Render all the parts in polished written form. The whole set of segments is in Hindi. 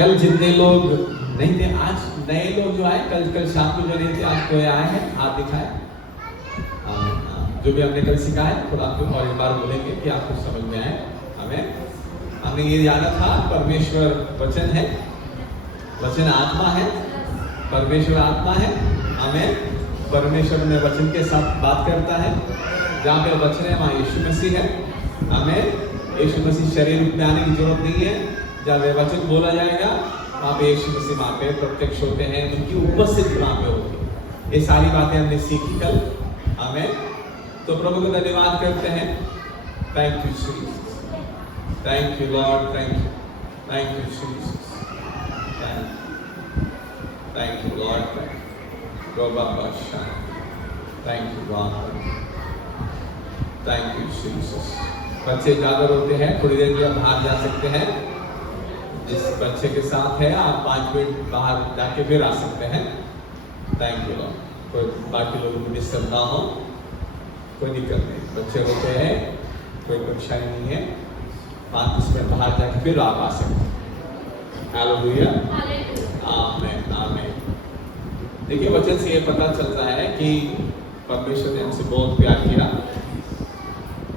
कल जितने लोग नहीं थे, आज नए लोग जो आए, कल शाम को जो नहीं थे, आज कोई आए हैं, हाथ दिखाए। जो भी हमने कल सिखाया थोड़ा आपको और एक बार बोलेंगे कि आपको समझ में आए। हमें ये जाना था, परमेश्वर वचन है, वचन आत्मा है, परमेश्वर आत्मा है। हमें परमेश्वर में वचन के साथ बात करता है। जहाँ पे वचन है वहाँ यीशु मसीह है। हमें यीशु मसीह शरीर में आने की जरूरत नहीं है। जब वे वचन बोला जाएगा वहाँ पे यीशु मसीह वहाँ पे प्रत्यक्ष होते हैं, उनकी उपस्थिति वहाँ पे होगी। ये सारी बातें हमने सीखी कल। हमें तो प्रभु को धन्यवाद करते हैं। Thank you Jesus, thank you Lord, thank you Jesus, thank you Lord, thank you God, thank you Jesus. बच्चे जागर होते हैं, थोड़ी देर के बाद बाहर जा सकते हैं। जिस बच्चे के साथ है आप 5 मिनट बाहर जाके फिर आ सकते हैं। Thank you Lord. कोई बाकी लोगों को डिस्टर्ब ना हो, कोई दिक्कत नहीं। बच्चे होते हैं, कोई परेशानी नहीं है। 5 मिनट बाहर जाके फिर आप आ सकते हैं। हालेलुया, आमीन, आमीन। देखिए वचन से ये पता चलता है कि परमेश्वर ने हमसे बहुत प्यार किया,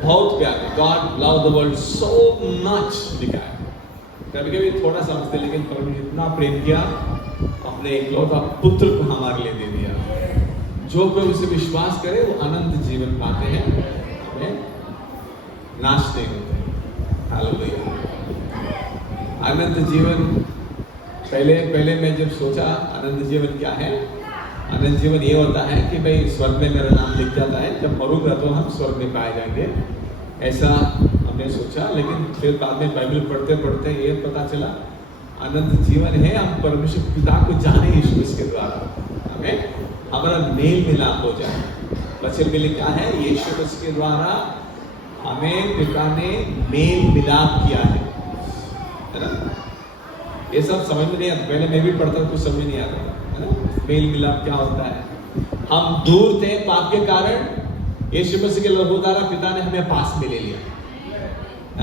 बहुत प्यार। God love the world so much लिखा है। कभी कभी थोड़ा समझते, लेकिन प्रभु ने इतना प्रेम किया, अपने एकलौता पुत्र को हमारे लिए दे दिया। जो कोई उसे विश्वास करे वो अनंत जीवन पाते हैं, हमें नाश नहीं होते। हालेलुया, अनंत जीवन। पहले मैं जब सोचा अनंत जीवन क्या है, अनंत जीवन ये होता है कि भाई स्वर्ग में मेरा नाम लिख जाता है, जब मरूंगा तो हम स्वर्ग में पाए जाएंगे, ऐसा हमने सोचा। लेकिन फिर बाद में बाइबल पढ़ते पढ़ते ये पता चला अनंत जीवन है हम परमेश्वर पिता को जाने यीशु मसीह के द्वारा, हमें हमारा मेल मिलाप हो जाए। वचन में लिखा है यीशु मसीह के द्वारा हमें पिता ने मेल मिलाप किया है ना। ये सब समझ में नहीं आता, पहले मैं भी पढ़ता हूँ कुछ समझ नहीं आता है ना। मेल मिलाप क्या होता है? हम दूर थे पाप के कारण, यीशु मसीह के लहू द्वारा पिता ने हमें पास में ले लिया।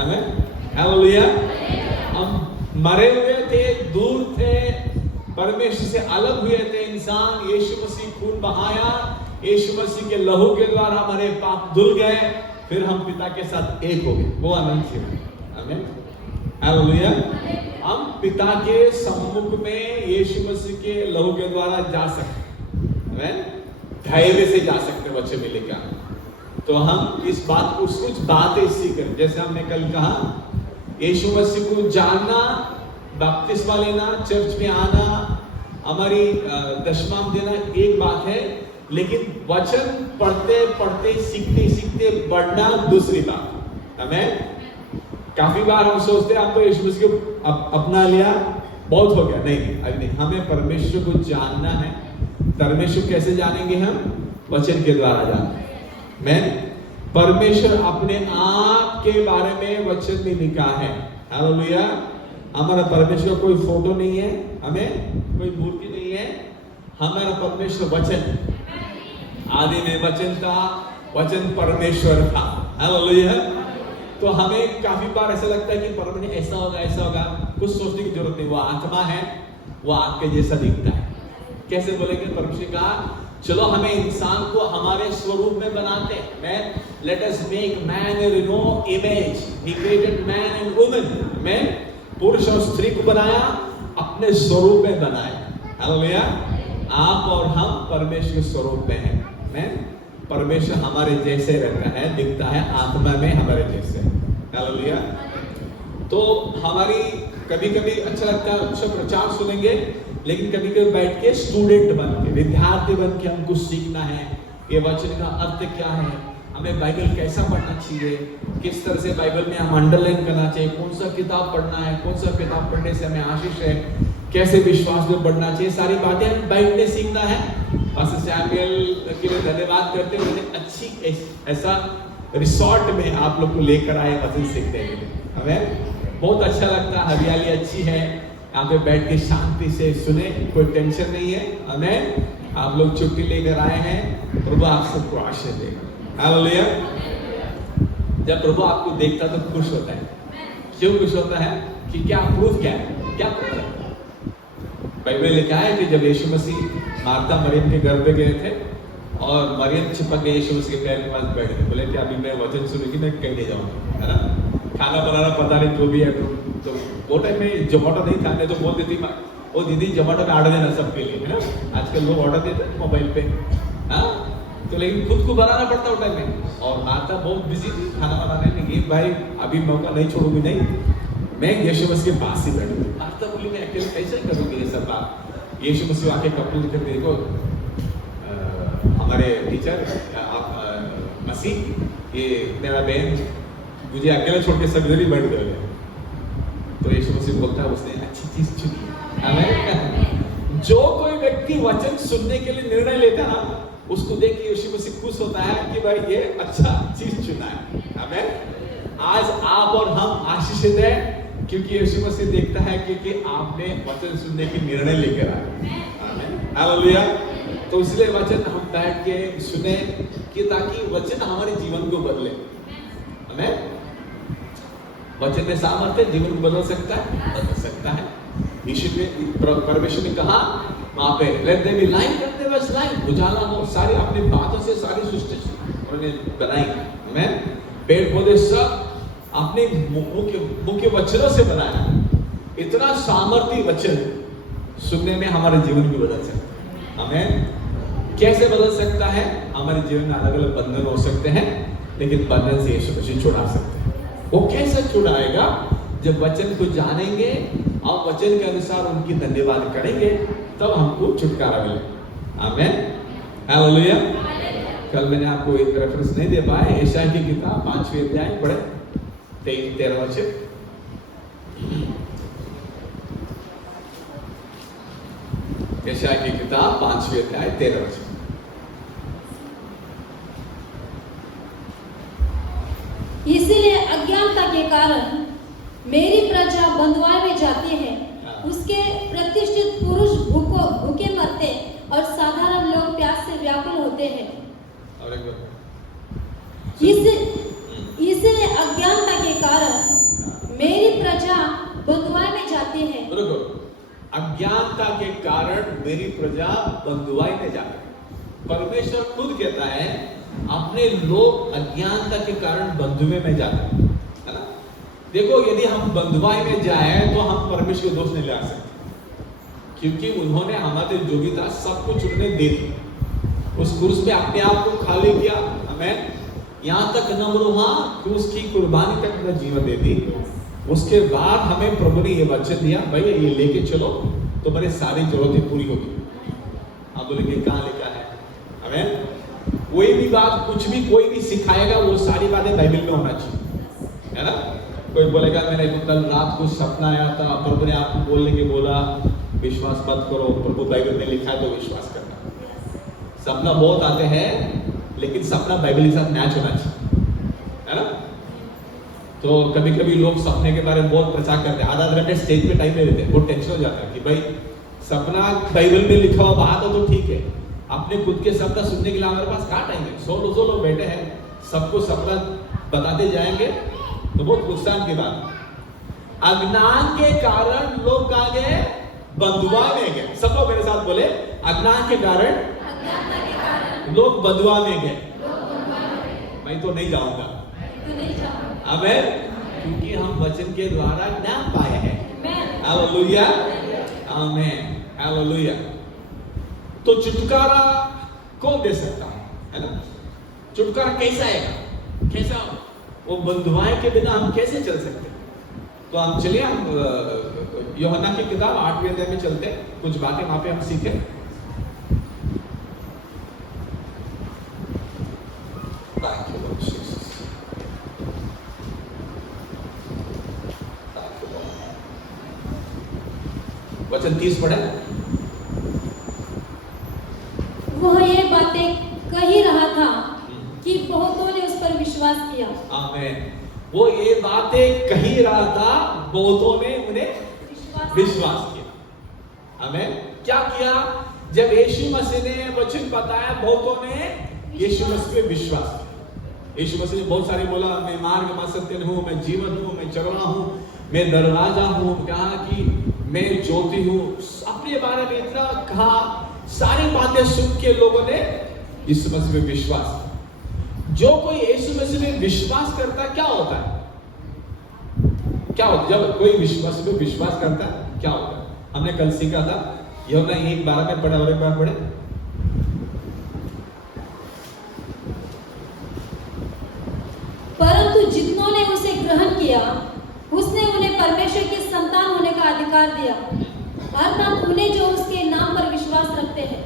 आमीन, हालेलुया। हम मरे हुए थे, दूर थे, परमेश्वर से अलग हुए थे इंसान। यीशु मसीह खून बहाया, यीशु मसीह के लहू के द्वारा हमारे पाप धुल गए, फिर हम पिता के साथ एक हो गए। वो अनंत जीवन। आमीन, हालेलुया। हम पिता के सम्मुख में यीशु मसीह के लहू के द्वारा जा सकते हैं, धैर्य से जा सकते। बच्चे में लिखा तो हम इस बात को कुछ बातें सीखें। जैसे हमने कल कहा यीशु मसीह को जानना, बपतिस्मा लेना, चर्च में आना, हमारी दशमांश देना एक बात है, लेकिन वचन पढ़ते पढ़ते सीखते सीखते बढ़ना दूसरी बात। हमें काफी बार हम सोचते हैं हम तो यीशु मसीह को अपना लिया, बहुत हो गया। नहीं, अभी नहीं। हमें परमेश्वर को जानना है। परमेश्वर कैसे जानेंगे हम? वचन के द्वारा जानेंगे। मैं परमेश्वर अपने आप के बारे में वचन में लिखा है। हालेलुया। हमारा परमेश्वर कोई फोटो नहीं है, हमें कोई मूर्ति नहीं है। हमारा परमेश्वर वचन, आदि में वचन था, वचन परमेश्वर था। हालेलुया। तो हमें काफी बार ऐसा लगता है कि परमेश्वर ऐसा होगा, ऐसा होगा, कुछ सोचने की जरूरत नहीं। वो आत्मा है, वो आपके जैसा दिखता है। कैसे बोलेंगे? परमेश्वर का चलो हमें इंसान को हमारे स्वरूप में बनाते हैं। Let us make man in no image, he created man and woman. मैं पुरुष और स्त्री को बनाया, अपने स्वरूप में बनाया। हालेलुया। आप और हम परमेश्वर के स्वरूप में हैं। मैं परमेश्वर हमारे जैसे रहता है, दिखता है आत्मा में हमारे जैसे। हालेलुया। तो हमारी कभी कभी अच्छा लगता है, अच्छा प्रचार सुनेंगे, लेकिन कभी कभी बैठ के स्टूडेंट बन के, विद्यार्थी बन के हमको सीखना है ये वचन का अर्थ क्या है, हमें बाइबल कैसा पढ़ना चाहिए, किस तरह से बाइबल में हम अंडरलाइन करना चाहिए, कौन सा किताब पढ़ना है, कौन सा किताब पढ़ने से हमें आशीष है, कैसे विश्वास में बढ़ना चाहिए, सारी बातें हम बाइबल से सीखना है। पास्टर सैमुअल के लिए धन्यवाद करते हैं, उन्होंने अच्छी ऐसा रिसोर्ट में आप लोग को लेकर आए वचन सीखने के लिए। हमें बहुत अच्छा लगता है, हरियाली अच्छी है, यहाँ पे बैठ के शांति से सुने, कोई टेंशन नहीं है। हमें आप लोग छुट्टी लेकर आए हैं, प्रभु आप सबको आशीष देगा। हालेलुया। जब प्रभु आपको देखता तो खुश होता है। क्यों खुश होता है? कि क्या प्रूफ क्या है? क्या प्रूफ है? बाइबल लिखा है कि जब यीशु मसीह मार्था मरियम के घर पे गए थे और मरियम चिपक के यीशु मसीह के पैर के पास बैठ गए, बोले कि अभी मैं वचन सुनूंगी, मैं कहीं नहीं जाऊंगी, है ना। खाना बनाना पता नहीं जो भी है, तो वो टाइम में जोमेटो नहीं था, नहीं तो बोल देती वो दीदी जोमेटो में ऑर्डर देना सबके लिए, है ना। आजकल लोग ऑर्डर देते हैं मोबाइल पे, हाँ। तो लेकिन खुद को बनाना पड़ता उस टाइम में, और माता बहुत बिजी थी खाना बनाने में। ये भाई अभी मौका नहीं छोड़ूंगी, नहीं, मैं यीशु मसीह के पास ही बैठूंगी। माता बोली मैं अकेले कैसे करूंगी ये सब बात। यीशु मसीह आके कपड़े लेकर देखो, हमारे टीचर मसीह, ये मेरा बहन मुझे अकेले छोड़ के सब इधर ही बैठ गए। तो यीशु मसीह बोलता है उसने अच्छी चीज चुनी। जो कोई व्यक्ति वचन सुनने के लिए निर्णय लेता है ना, उसको देख के यीशु मसीह खुश होता है कि भाई ये अच्छा चीज चुना है। आमीन। आज आप और हम आशीषित हैं क्योंकि यीशु मसीह देखता है क्योंकि आपने वचन सुनने की निर्णय लेकर आए। आमीन, हालेलुया। तो इसलिए वचन हम बैठ के सुने कि ताकि वचन हमारे जीवन को बदले। आमीन। वचन में सामर्थ्य जीवन को बदल सकता है, बदल सकता है। यीशु ने परमेश्वर ने कहा वहां पे let there be light, let there was light, उजाला हो। सारी अपनी बातों से सारी सृष्टि उन्होंने बनाई। आमीन। पेड़ पौधे सब अपने मुख्य वचनों से बनाया। इतना सामर्थ्य वचन सुनने में हमारे जीवन को बदल सकता है। आमीन। कैसे बदल सकता है? हमारे जीवन में अलग अलग बंधन हो सकते हैं, लेकिन बंधन से यीशु मसीह छुड़ा सकते हैं। वो कैसे छुड़ाएगा? जब वचन को जानेंगे और वचन के अनुसार उनकी धन्यवाद करेंगे, तब हमको छुटकारा मिलेगा। आमीन, हालेलुया। कल मैंने आपको एक रेफरेंस नहीं दे पाया, यशायाह की किताब 5वें अध्याय पढ़े 23-13 वचन। यशायाह की किताब 5वें अध्याय 13 वचन। इसीलिए अज्ञानता के कारण मेरी प्रजा बंधुआई में जाती है, उसके प्रतिष्ठित पुरुष भूखे मरते और साधारण लोग प्यास से व्याकुल होते हैं। और एक बार इसीलिए अज्ञानता के कारण मेरी प्रजा बंधुआई में जाती है। रुको, अज्ञानता के कारण मेरी प्रजा बंधुआई में जाती है। परमेश्वर खुद कहता है अपने लोग अज्ञानता के कारण बंधुए में जाते हैं, है ना। देखो, यदि हम बंधुआई में जाए तो हम परमेश्वर को दोष नहीं ला सकते, क्योंकि उन्होंने हमारे जो भी था सब कुछ उन्होंने दे दिया। उस क्रूस पे अपने आप को खाली किया। हमें यहाँ तक नम्र हुआ कि उसकी कुर्बानी तक अपना जीवन दे दी। उसके बाद हमें प्रभु ने ये वचन दिया, भाई ये लेके चलो तो मेरी सारी जरूरतें पूरी होगी। आप बोलेंगे कहाँ लिखा है? हमें कोई भी बात, कुछ भी कोई भी सिखाएगा, वो सारी बातें बाइबल में होना चाहिए, है ना। कोई बोलेगा मैंने कल रात को सपना आया था, प्रभु ने आपको बोलने के बोला विश्वास मत करो, प्रभु बाइबल में लिखा है तो विश्वास करना। सपना बहुत आते हैं, लेकिन सपना बाइबल के साथ मैच होना चाहिए, है ना। तो कभी कभी लोग सपने के बारे में बहुत प्रचार करते हैं, आधा घंटे स्टेज पे टाइम ले लेते हैं, बहुत टेंशन हो जाता है कि भाई सपना बाइबल में लिखा हुआ बात हो तो ठीक है, अपने खुद के सपना सुनने के लिए हमारे पास कहाँ टाइम है। 100 लोग बैठे हैं, सबको सपना बताते जाएंगे तो बहुत नुकसान की बात। अज्ञान के कारण लोग कहाँ गए? बंधुआ में गए। सब लोग मेरे साथ बोले, अज्ञान के कारण लोग बंधुआ में गए। मैं तो नहीं जाऊंगा, आमीन, क्योंकि हम वचन के द्वारा ज्ञान पाए हैं। हालेलुया, आमीन, हालेलुया। तो छुटकारा कौन दे सकता है ना? छुटकारा कैसा आएगा? कैसा? वो बंधुआई के बिना हम कैसे चल सकते? तो हम चलिए, हम यूहन्ना की किताब 8वें अध्याय में चलते हैं, कुछ बातें वहां पे हम सीखे। वचन 30 पढ़े। वह ये बातें कह ही रहा था कि बहुतों ने उस पर विश्वास किया। आमीन। वो ये बातें कह ही रहा था, बहुतों ने उन्हें विश्वास किया। आमीन। क्या किया? जब यीशु मसीह ने वचन बताया, बहुतों ने यीशु मसीह पे विश्वास किया। यीशु मसीह ने बहुत सारे बोला, मैं मार्ग, मैं सत्य हूँ, मैं जीवन हूँ, मैं चरवाहा हूँ, मैं दरवाजा हूँ। कहा कि मैं ज्योति हूं, अपने बारे में इतना कहा, सारी बातें सुन के लोगों ने यीशु मसीह में विश्वास किया। जो कोई यीशु मसीह में विश्वास करता है क्या होता है? क्या होता है जब कोई विश्वास में विश्वास करता है? क्या होता है? हमने कल सीखा था, यूहन्ना 1:12 में पढ़ा और एक बार पढ़े। परंतु जिन्होंने उसे ग्रहण किया, उसने उन्हें परमेश्वर के संतान होने का अधिकार दिया, अर्थात उन्हें जो उसके नाम पर विश्वास रखते हैं।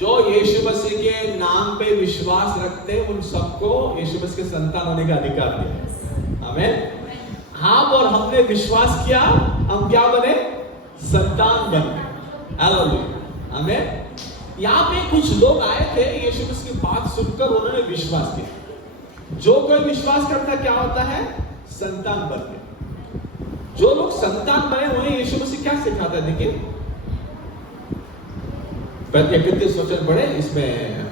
जो यीशु मसीह के नाम पे विश्वास रखते हैं उन सबको यीशु मसीह के संतान होने का अधिकार दिया। आमीन। हम और हमने विश्वास किया, हम क्या बने? संतान बन गए। हालेलुया। आमीन। यहाँ पे कुछ लोग आए थे, यीशु मसीह की बात सुनकर उन्होंने विश्वास किया। जो कोई विश्वास करता क्या होता है? संतान बन गए। जो लोग संतान बने उन्हें यीशु मसीह क्या सिखाता है? देखिए वचन पढ़े, इसमें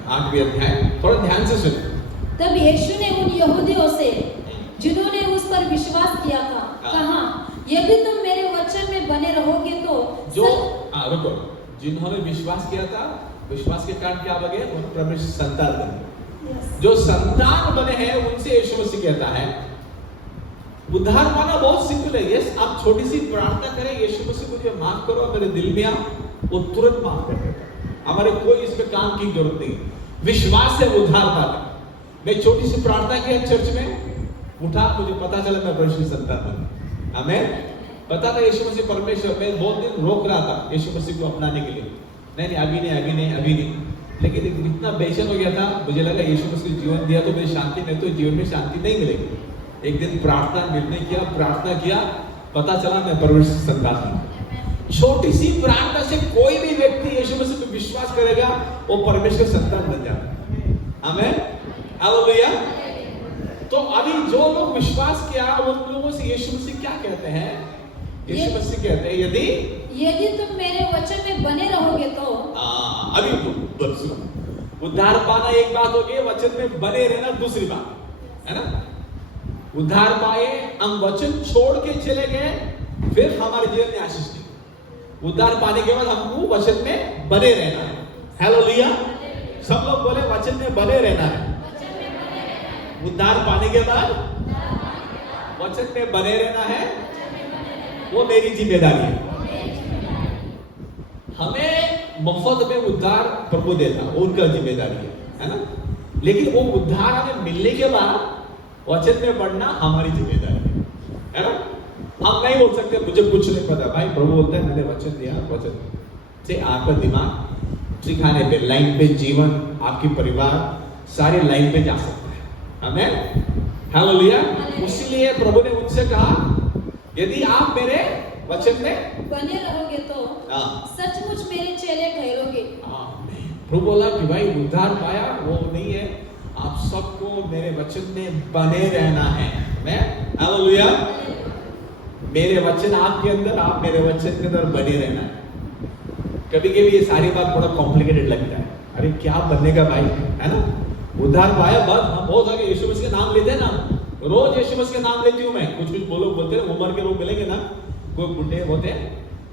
8वें अध्याय, थोड़ा ध्यान से सुने। तब यीशु ने उन यहूदियों से जिन्होंने उस पर विश्वास किया था कहा, यदि तुम मेरे वचन में बने रहोगे तो जो रुको, जिन्होंने विश्वास किया था, विश्वास के कारण क्या बने? परमेश्वर संतान बने। जो संतान बने हैं उनसे यीशु मसीह कहता है उद्धार पाना बहुत सिंपल है। यस, आप छोटी सी प्रार्थना करें, यीशु मसीह मुझे माफ करो, मेरे दिल में आ, वो तुरंत माफ कर देता है। हमारे कोई इसमें काम की जरूरत नहीं। विश्वास से उद्धार पाना। मैं छोटी सी प्रार्थना की चर्च में उठा, मुझे पता चला मैं परमेश्वर संतान बना। आमीन। पता था यीशु मसीह परमेश्वर। मैं बहुत दिन रोक रहा था यीशु मसीह को अपनाने के लिए, नहीं अभी नहीं, लेकिन इतना बेचैन हो गया था, मुझे लगा यीशु मसीह जीवन दिया तो मुझे शांति, नहीं तो जीवन में शांति नहीं मिलेगी। एक दिन प्रार्थना किया, पता चला मैं परमेश्वर संतान हूं। छोटी सी प्रार्थना से कोई भी व्यक्ति यीशु मसीह पर विश्वास करेगा, वो परमेश्वर संतान बन जाता है। आमीन। हालेलुया। तो अभी जो लोग विश्वास किया उन लोगों से यीशु मसीह क्या कहते हैं? यीशु मसीह कहते हैं यदि तुम मेरे वचन में बने रहोगे तो। अभी सुनो, उद्धार पाना एक बात हो गई, वचन में बने रहना दूसरी बात है ना। उद्धार पाए, हम वचन छोड़ के चले गए, फिर हमारे जीवन में आशीष नहीं। उद्धार पाने के बाद हमको वचन में बने रहना है। हालेलुया। सब लोग बोले वचन में बने रहना है। उद्धार पाने के बाद वचन में बने रहना है, वो मेरी जिम्मेदारी है। हमें मुफ्त में उद्धार प्रभु देता, वो उनका जिम्मेदारी है ना। लेकिन वो उद्धार हमें मिलने के बाद वचन में बढ़ना हमारी जिम्मेदारी है ना। हम नहीं बोल सकते मुझे कुछ नहीं पता। भाई प्रभु बोलते हैं मैंने वचन दिया, वचन से आपका दिमाग सिखाने पे, लाइन पे, जीवन, आपकी परिवार सारे लाइन पे जा सकता है। आमीन। हालेलुया। इसीलिए प्रभु ने उनसे कहा यदि आप मेरे वचन में बने रहोगे तो सचमुच मेरे चेले ठहरोगे। प्रभु बोला कि भाई उद्धार पाया वो नहीं है, आप सबको मेरे वचन में बने रहना है। हालेलुया। मेरे वचन आपके अंदर, आप मेरे वचन के अंदर बने रहना है। कभी कभी ये सारी बात थोड़ा कॉम्प्लिकेटेड लगता है, अरे क्या बनने का भाई, है ना। उद्धार पाया बस, हम बहुत आगे यीशु मसीह का नाम लेते हैं ना, रोज यीशु मसीह का नाम लेती हूँ मैं। कुछ लोग बोलते हैं, उम्र के लोग मिलेंगे ना, कोई बुढ़े होते हैं,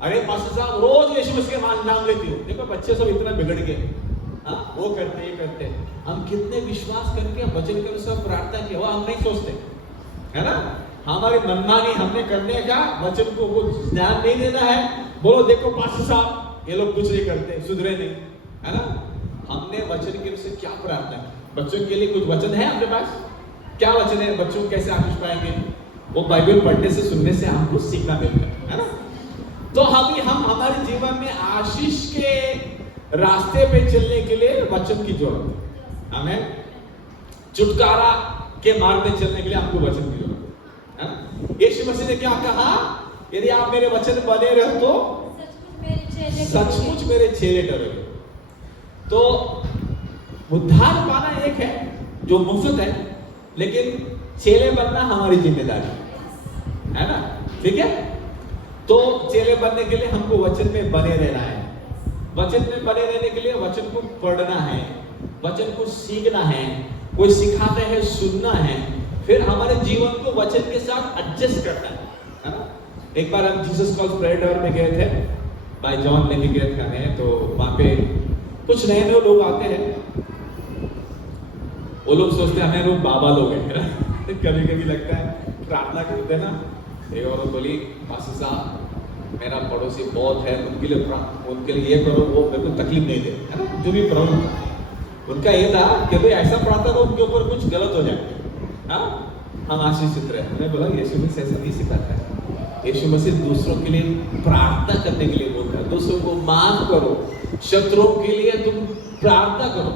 अरे पास्टर साहब रोज यीशु मसीह का नाम लेती हूँ। देखो बच्चे सब इतना बिगड़ गए, वो करते ये करते। हम कितने विश्वास करके वचन के अनुसार प्रार्थना किया, वो हम नहीं सोचते, है ना। हमारी मनमानी हमने करने का, वचन को ध्यान नहीं देना है। बोलो देखो पास्टर साहब ये लोग कुछ नहीं करते, सुधरे नहीं, है ना। हमने वचन के अनुसार क्या प्रार्थना की? बच्चों के लिए कुछ वचन है अपने पास? क्या वचन है? बच्चों को कैसे आशीष पाएंगे? वो बाइबल पढ़ने से, सुनने से हमको सीखना मिलता है ना। तो हम हमारे जीवन में आशीष के रास्ते पे चलने के लिए वचन की जरूरत है। हमें छुटकारा के मार्ग में चलने के लिए हमको वचन की जरूरत है ना। यीशु मसीह ने क्या कहा? यदि आप मेरे वचन बने रहो तो सचमुच मेरे चेले ठहरोगे। तो उद्धार पाना एक है जो मुफ्त है, लेकिन चेले बनना हमारी जिम्मेदारी है ना। ठीक है। तो चेले बनने के लिए हमको वचन में बने रहना है। वचन में बने रहने के लिए वचन को पढ़ना है, वचन को सीखना है, कोई सिखाते हैं सुनना है, फिर हमारे जीवन को वचन के साथ एडजस्ट करना है ना। एक बार हम जीसस कॉल्स प्रेयर टावर में गए थे, भाई जॉन लेके गए थे हमें, तो वहां पे कुछ नए नए लोग आते हैं। वो लोग सोचते हैं हमें लोग बाबा लोग हैं। कभी कभी लगता है प्रार्थना करते ना, एक औरत बोली पास्टर साहब मेरा पड़ोसी बहुत है, उनके लिए ये करो, वो मेरे को तकलीफ नहीं दे, है ना, जो भी प्रॉब्लम था उनका ये था कि भाई ऐसा प्रार्थना करो उनके ऊपर कुछ गलत हो जाए, हाँ हम आशीषित रहे। मैंने बोला यीशु मसीह ऐसा नहीं सिखाता है। यीशु मसीह दूसरों के लिए प्रार्थना करने के लिए बोलता है, दूसरों को माफ करो, शत्रुओं के लिए तुम प्रार्थना करो,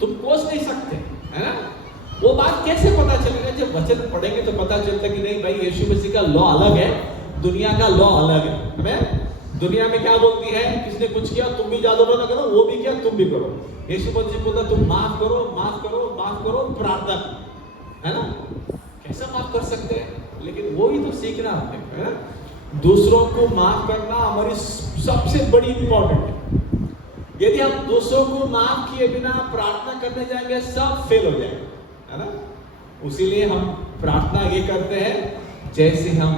तुम कोस नहीं सकते, है ना। वो बात कैसे पता चलेगा? जब वचन पढ़ेंगे तो पता चलता कि नहीं भाई यीशु मसीह का लॉ अलग है, दुनिया का लॉ अलग है। हमें दुनिया में क्या बोलती है, किसने कुछ किया तुम भी ज्यादा ना करो, वो भी किया तुम भी करो। यीशु मसीह बोलता तुम माफ करो, माफ करो, माफ करो, प्रार्थना, है ना। कैसा माफ कर सकते हैं? लेकिन वो ही तो सीखना हमने, है ना। दूसरों को माफ करना हमारी सबसे बड़ी इंपॉर्टेंट है। यदि हम दूसरों को माफ किए बिना प्रार्थना करने जाएंगे सब फेल हो जाएंगे, है ना। उसीलिए हम प्रार्थना ये करते हैं, जैसे हम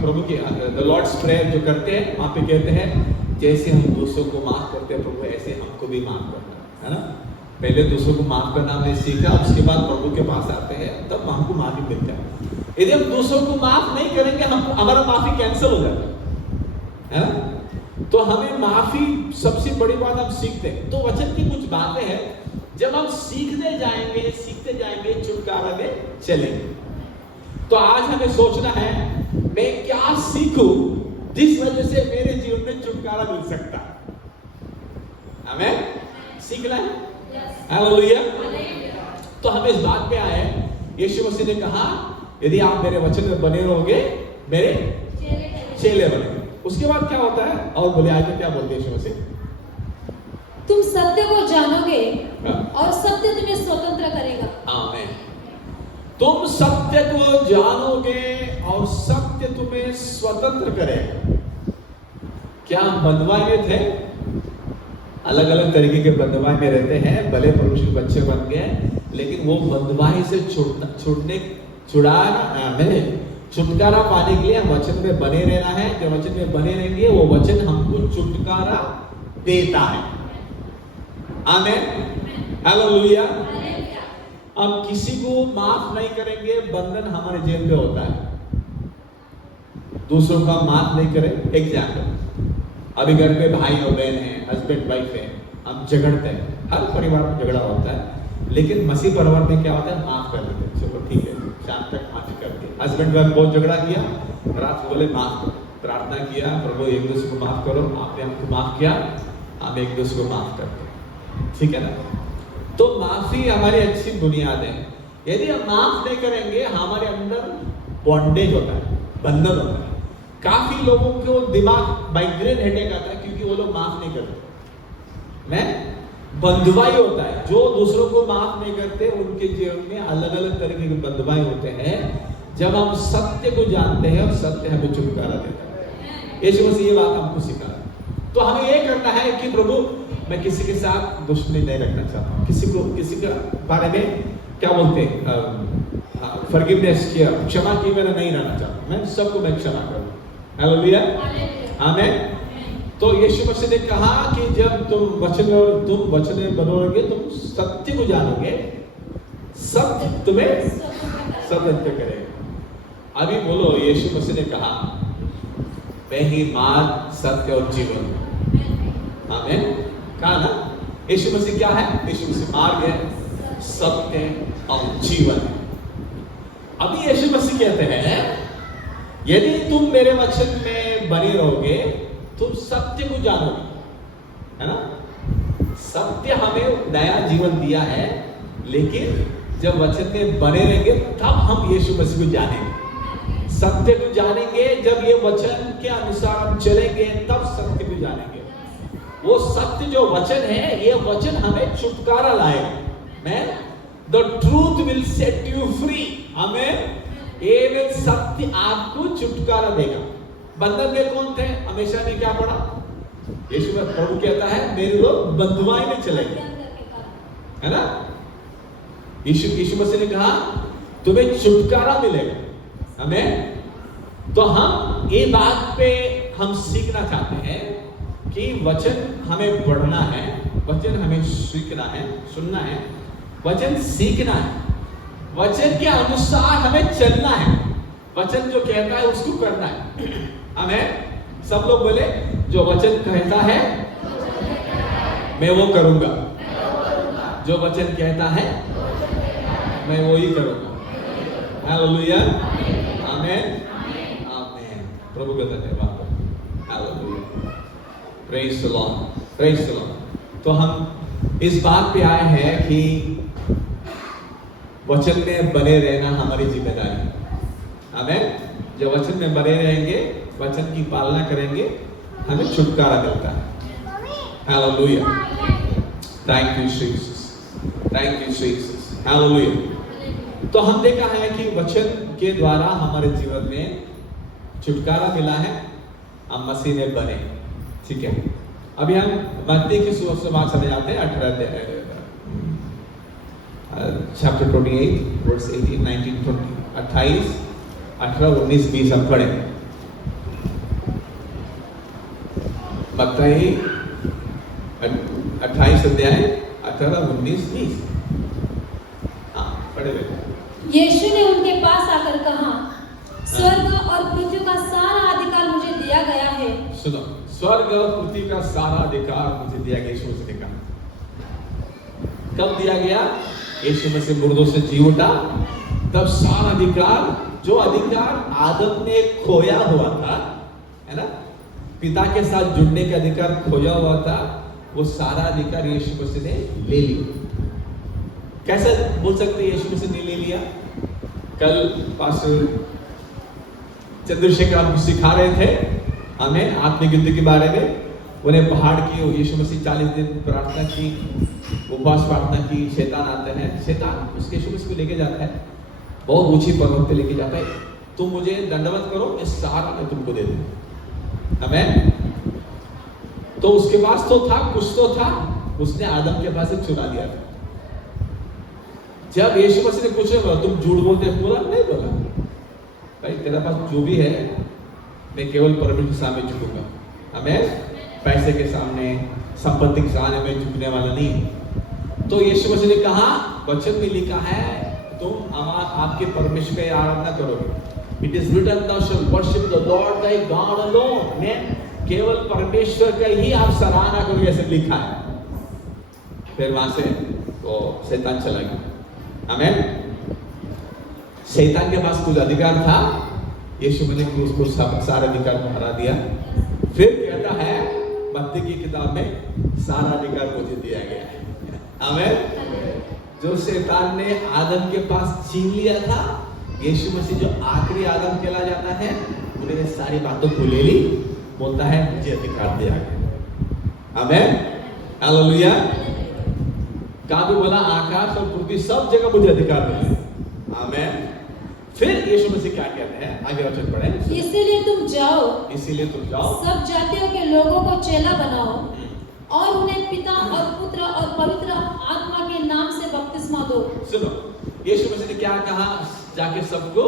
प्रभु की द लॉर्ड्स प्रेयर जो करते हैं वहां पे कहते हैं जैसे हम दूसरों को माफ करते हैं प्रभु ऐसे हमको भी माफ करना, है ना। पहले दूसरों को माफ करना हमने सीखा, उसके बाद प्रभु के पास आते हैं, तब हमको माफी मिलता है। यदि हम दूसरों को माफ नहीं करेंगे हम हमारा माफी कैंसिल हो जाता है ना। तो हमें माफी सबसे बड़ी बात हम सीखते हैं। तो वचन की कुछ बातें हैं, जब हम सीखते जाएंगे छुटकारा में चलेंगे। तो आज हमें सोचना है मैं क्या सीखूं जिस वजह से मेरे जीवन में छुटकारा मिल सकता है। हमें सीखना है, हालेलुया। तो हम इस बात पे आए, यीशु मसीह ने कहा यदि आप मेरे वचन में बने रहोगे मेरे चेले बनेंगे। उसके बाद क्या होता है और बोले आगे क्या बोलते हैं यीशु मसीह? तुम सत्य को जानोगे हाँ। और सत्य तुम्हें स्वतंत्र करेगा। आमीन। तुम सत्य को जानोगे और सत्य तुम्हें स्वतंत्र करेगा। क्या हम बंधुआई में थे? अलग अलग तरीके के बंधुआई में रहते हैं, भले पुरुष के बच्चे बन गए, लेकिन वो बंधुआई से छुटकारा पाने के लिए हम वचन में बने रहना है। जो वचन में बने रहेंगे वो वचन हमको छुटकारा देता है। आमीन, हालेलुया। हम किसी को माफ नहीं करेंगे, बंधन हमारे जेब पे होता है। दूसरों का माफ नहीं करें। एग्जाम्पल, अभी घर पे भाई और बहन है, हस्बैंड वाइफ है, हम झगड़ते हैं, हर परिवार में झगड़ा होता है, लेकिन मसीह परिवार में क्या होता है? माफ कर देते हैं। चलो ठीक है, शाम तक माफी करके। हस्बैंड वाइफ बहुत झगड़ा किया, रात बोले माफ करो, प्रार्थना किया प्रभु एक दूसरे को माफ करो, आपने हमको माफ किया, हम एक दूसरे को माफ करते हैं, ठीक है ना। तो माफी हमारी अच्छी बुनियाद है। यदि हम माफ नहीं करेंगे हमारे अंदर बॉन्डेज होता है, बंधन होता है। काफी लोगों को दिमाग माइग्रेन हेडेक आता है क्योंकि वो लोग माफ नहीं करते। मैं बंधुआई होता है, जो दूसरों को माफ नहीं करते उनके जीवन में अलग अलग तरीके के बंधुआई होते हैं। जब हम सत्य को जानते हैं और सत्य हमें छुटकारा देता है। यीशु मसीह ये बात हमको सिखा। तो हमें ये करना है कि प्रभु मैं किसी के साथ दुश्मनी नहीं रखना चाहता, किसी के बारे में क्या बोलते हैं फॉरगिवनेस किया, क्षमा की मैंने नहीं रहना चाहता, मैं सबको मैं क्षमा करूं। हालेलुया, आमीन। तो यीशु मसीह ने कहा कि जब तुम वचन में बनोगे तुम सत्य को जानोगे, सत्य तुम्हें स्वतंत्र करेगा। अभी बोलो, यीशु मसीह ने कहा मैं ही मार्ग सत्य और जीवन। आमीन, कहा ना। यीशु मसीह क्या है? यीशु मसीह मार्ग है, सत्य और जीवन। अभी यीशु मसीह कहते हैं यदि तुम मेरे वचन में बने रहोगे तुम सत्य को जानोगे, है ना। सत्य हमें नया जीवन दिया है, लेकिन जब वचन में बने रहेंगे तब हम यीशु मसीह को जानेंगे। सत्य को जानेंगे जब ये वचन के अनुसार हम चलेंगे, तब सत्य को जानेंगे। वो सत्य जो वचन है, ये वचन हमें छुटकारा लाएगा। मैं the truth will set you free. हमें ये सत्य आपको छुटकारा देगा। बंधन में कौन थे? हमेशा ने क्या पढ़ा? यीशु प्रभु कहता है मेरे लोग बंधुआई में चलेंगे, है ना। यीशु मसीह ने कहा तुम्हें छुटकारा मिलेगा। हमें तो हम ये बात पे हम सीखना चाहते हैं कि वचन हमें पढ़ना है, वचन हमें सीखना है, सुनना है, वचन सीखना है, वचन के अनुसार हमें चलना है, वचन जो कहता है उसको करना है। हमें सब लोग बोले, जो वचन कहता है मैं वो करूंगा, जो वचन कहता है मैं वो ही करूंगा। हालेलुया, आमेन, आमेन। प्रभु का धन्यवाद। Hallelujah, praise the Lord, praise the Lord. तो हम इस बात पे आए हैं कि वचन में बने रहना हमारी जिम्मेदारी है। आमेन। जब वचन में बने रहेंगे, वचन की पालना करेंगे, हमें छुटकारा मिलता है। Hallelujah, thank you Jesus, thank you Jesus, hallelujah. तो हम देखा है कि वचन के द्वारा हमारे जीवन में छुटकारा मिला है, हम मसीह में बने। ठीक है, अभी हम मत्ती की सुसमाचार चले जाते हैं। 18 चैप्टर 28 वर्स 18, 19, 20, 28, 18, 19, 20 हम पढ़ें। मत्ती 28 अध्याय 18, 19, 20। हाँ, पढ़े बेटा। यीशु ने उनके पास आकर कहा, स्वर्ग और पृथ्वी का सारा अधिकार मुझे दिया गया है। सुनो, स्वर्ग और पृथ्वी का सारा अधिकार मुझे दिया गया। यीशु ने कहा, कब दिया गया? यीशु मसीह मुर्दों से जी उठा, तब सारा अधिकार, जो अधिकार आदम ने खोया हुआ था, है ना, पिता के साथ जुड़ने का अधिकार खोया हुआ था, वो सारा अधिकार यीशु मसीह ने ले लिया। कैसे बोल सकते हैं यीशु मसीह ने ले लिया? कल पास्टर चंद्रशेखर हमको सिखा रहे थे हमें आत्मिक युद्ध के बारे में। उन्हें पहाड़ की, यीशु मसीह 40 दिन प्रार्थना की, उपवास प्रार्थना की। शैतान आते हैं, शैतान उसके यीशु मसीह को लेके जाता है, बहुत ऊंची पर्वत पे लेके जाता है। तुम मुझे दंडवत करो, इस सारा मैं तुमको दे दूं। हमें तो उसके पास तो था, कुछ तो था, उसने आदम के पास से चुरा लिया था। जब यीशु मसीह ने पूछा, तुम झूठ बोलते हो? बोला नहीं, बोला भाई तेरा पास जो भी है मैं केवल परमेश्वर के सामने झुकूंगा। हमें पैसे के सामने, संपत्ति के सामने मैं झुकने वाला नहीं। तो यीशु मसीह ने कहा, वचन में लिखा है तुम आपके परमेश्वर की आराधना करोगे। It is written thou shalt worship the Lord thy God alone। मैं केवल परमेश्वर का ही आप सराहना करोगे, ऐसे लिखा है। फिर वहां से वो शैतान चला गया। आमेन। शैतान के पास कुछ अधिकार था, यीशु मसीह ने उसको सारा अधिकार को हरा दिया। फिर कहता है मत्ती की किताब में, सारा अधिकार मुझे दिया गया है। आमेन। जो शैतान ने आदम के पास छीन लिया था, यीशु मसीह जो आखिरी आदम कहला जाता है, उन्होंने सारी बातों को ले ली। बोलता है मुझे अधिकार दिया गया। आमेन, हालेलुया। कहाँ भी बोला, आकाश और पृथ्वी सब जगह मुझे अधिकार मिला। आमेन। फिर यीशु मसीह क्या कहते हैं, आगे वचन पढ़ें। इसीलिए तुम जाओ, इसीलिए तुम जाओ, सब जातियों के लोगों को चेला बनाओ और उन्हें पिता और पुत्र और पवित्र आत्मा के नाम से बपतिस्मा दो। सुनो, यीशु मसीह ने क्या कहा? जाके सबको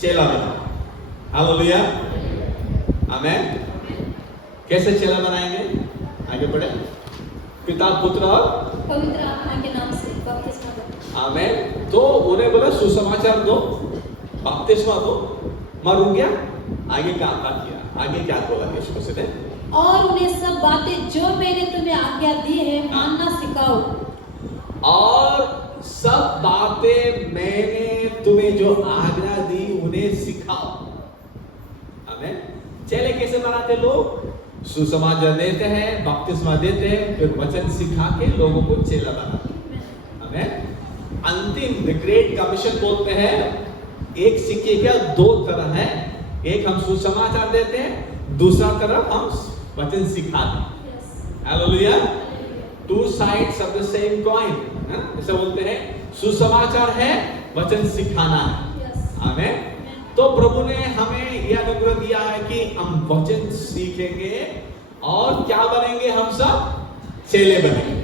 चेला बनाओ। हालेलुया, आमेन। कैसे चेला बनाएंगे? आगे बढ़े। पिता, पुत्र और पवित्र आत्मा के नाम से बपतिस्मा दो। आमेन। तो उन्हें बोला सुसमाचार दो, बपतिस्मा दो। मरूं गया, आगे क्या किया? आगे क्या बोला यीशु मसीह ने? और उन्हें सब बातें जो मैंने तुम्हें आज्ञा दी है मानना सिखाओ। और सब बातें मैंने तुम्हें जो आज्ञा दी उन्हें सिखाओ। आमेन। चेले कैसे बनाते लोग? सुसमाचार देते हैं, बपतिस्मा देते हैं, फिर वचन सिखा के लोगों को चेला बनाते हैं। आमेन। अंतिम द ग्रेट कमीशन बोलते हैं, एक सिक्के का दो तरह है। एक हम सुसमाचार देते हैं, दूसरा तरफ हम वचन सिखाते हैं। Hallelujah. Two sides of the same coin, ऐसे बोलते हैं। सुसमाचार है, वचन सिखाना है। आमेन। तो प्रभु ने हमें यह अनुग्रह दिया है कि हम वचन सीखेंगे और क्या बनेंगे? हम सब चेले बनेंगे।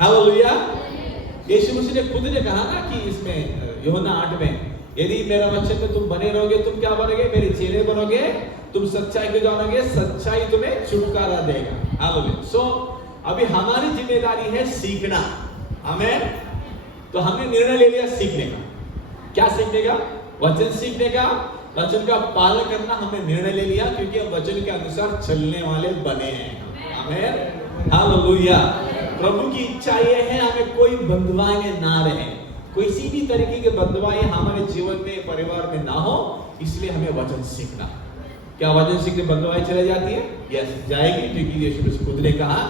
हालेलुया। यीशु मसीह ने खुद ने कहा ना कि इसमें यूहन्ना 8 में, यदि मेरा वचन में तुम बने रहोगे, तुम क्या बनोगे? मेरे चेले बनोगे तुम सच्चाई को जानोगे, सच्चाई तुम्हें छुटकारा देगा। हालेलुया। सो अभी हमारी जिम्मेदारी है सीखना। आमेन। तो हमने निर्णय ले लिया सीखने का। क्या सीखने का? वचन सीखने का, वचन का पालन करना हमने निर्णय ले लिया, क्योंकि हम वचन के अनुसार चलने वाले बने हैं। आमेन। हालेलुया। प्रभु की इच्छा यह है हमें कोई बंधुआई में ना रहे, किसी भी तरीके के बंधुआई हमारे जीवन में, परिवार में ना हो, इसलिए हमें वचन सीखना। क्या वचन सीखने बंधुआई चले जाती है? यस, जाएगी, क्योंकि यीशु खुद ने कहा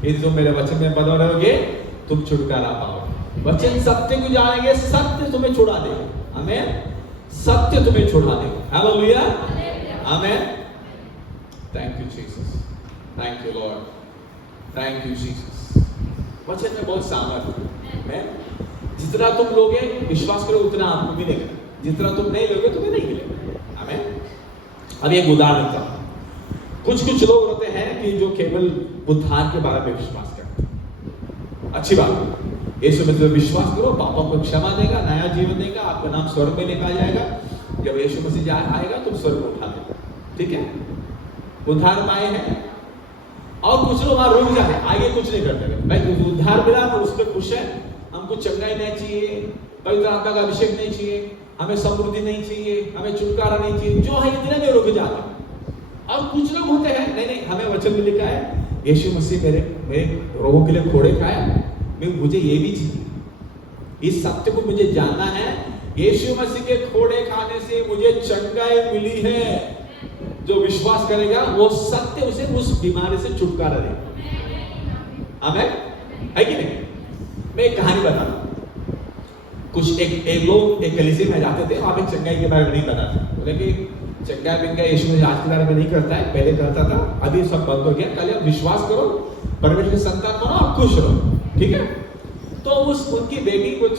यदि तुम मेरे वचन में बंधे रहोगे तुम छुटकारा पाओगे। वचन सत्य को जानेंगे, सत्य तुम्हें छुड़ा देगा। आमेन। सत्य तुम्हें छुड़ा देगा। Hallelujah. Amen. Thank you Jesus, thank you Lord, thank you Jesus. वचन में बहुत सामर्थ्य है। जितना तुम लोगे, विश्वास करो, उतना आपको मिलेगा। जितना तुम नहीं लोगे तुम्हें नहीं मिलेगा। आमेन। अब एक उदाहरण देता हूं। कुछ लोग होते हैं कि जो केवल उद्धार के बारे में विश्वास करते हैं। अच्छी बात है, यीशु मसीह में विश्वास करो, पापों को क्षमा देगा, नया जीवन देगा, आपका नाम स्वर्ग में लिखा जाएगा। जब यीशु मसीह आएगा तुम स्वर्ग में उठा देगा। ठीक है, उद्धार पाए हैं। और कुछ लोग वहां रुक जाते हैं, आगे कुछ नहीं करते। भाई उद्धार मिला तो उस पर खुश है, हमको चंगाई नहीं चाहिए, पवित्र आत्मा का अभिषेक नहीं चाहिए, हमें समृद्धि नहीं चाहिए, हमें छुटकारा नहीं चाहिए, जो है इतने में रुक जाते। और कुछ लोग होते हैं, नहीं हमें वचन में लिखा है यीशु मसीह मेरे रोगों के लिए फोड़े खाए, मुझे ये भी चाहिए। इस सत्य को मुझे जानना है, यीशु मसीह के फोड़े खाने से मुझे चंगाई मिली है। जो विश्वास करेगा वो सत्य उसे उस बीमारी से छुटकारा देगा। आमेन। है कि नहीं? मैं एक कहानी बताता हूं। कुछ एक लोग एक कलीसिया में जाते थे, वहां पे चंगाई के बारे में नहीं पता था। बोले कि चंगाई बिंगाई यीशु मसीह आज के बारे में नहीं करता है, पहले करता था, अभी सब बंद हो गया। पहले आप विश्वास करो, परमेश्वर के संतान बनो, आप खुश रहो। ठीक है। तो उनकी बेटी कुछ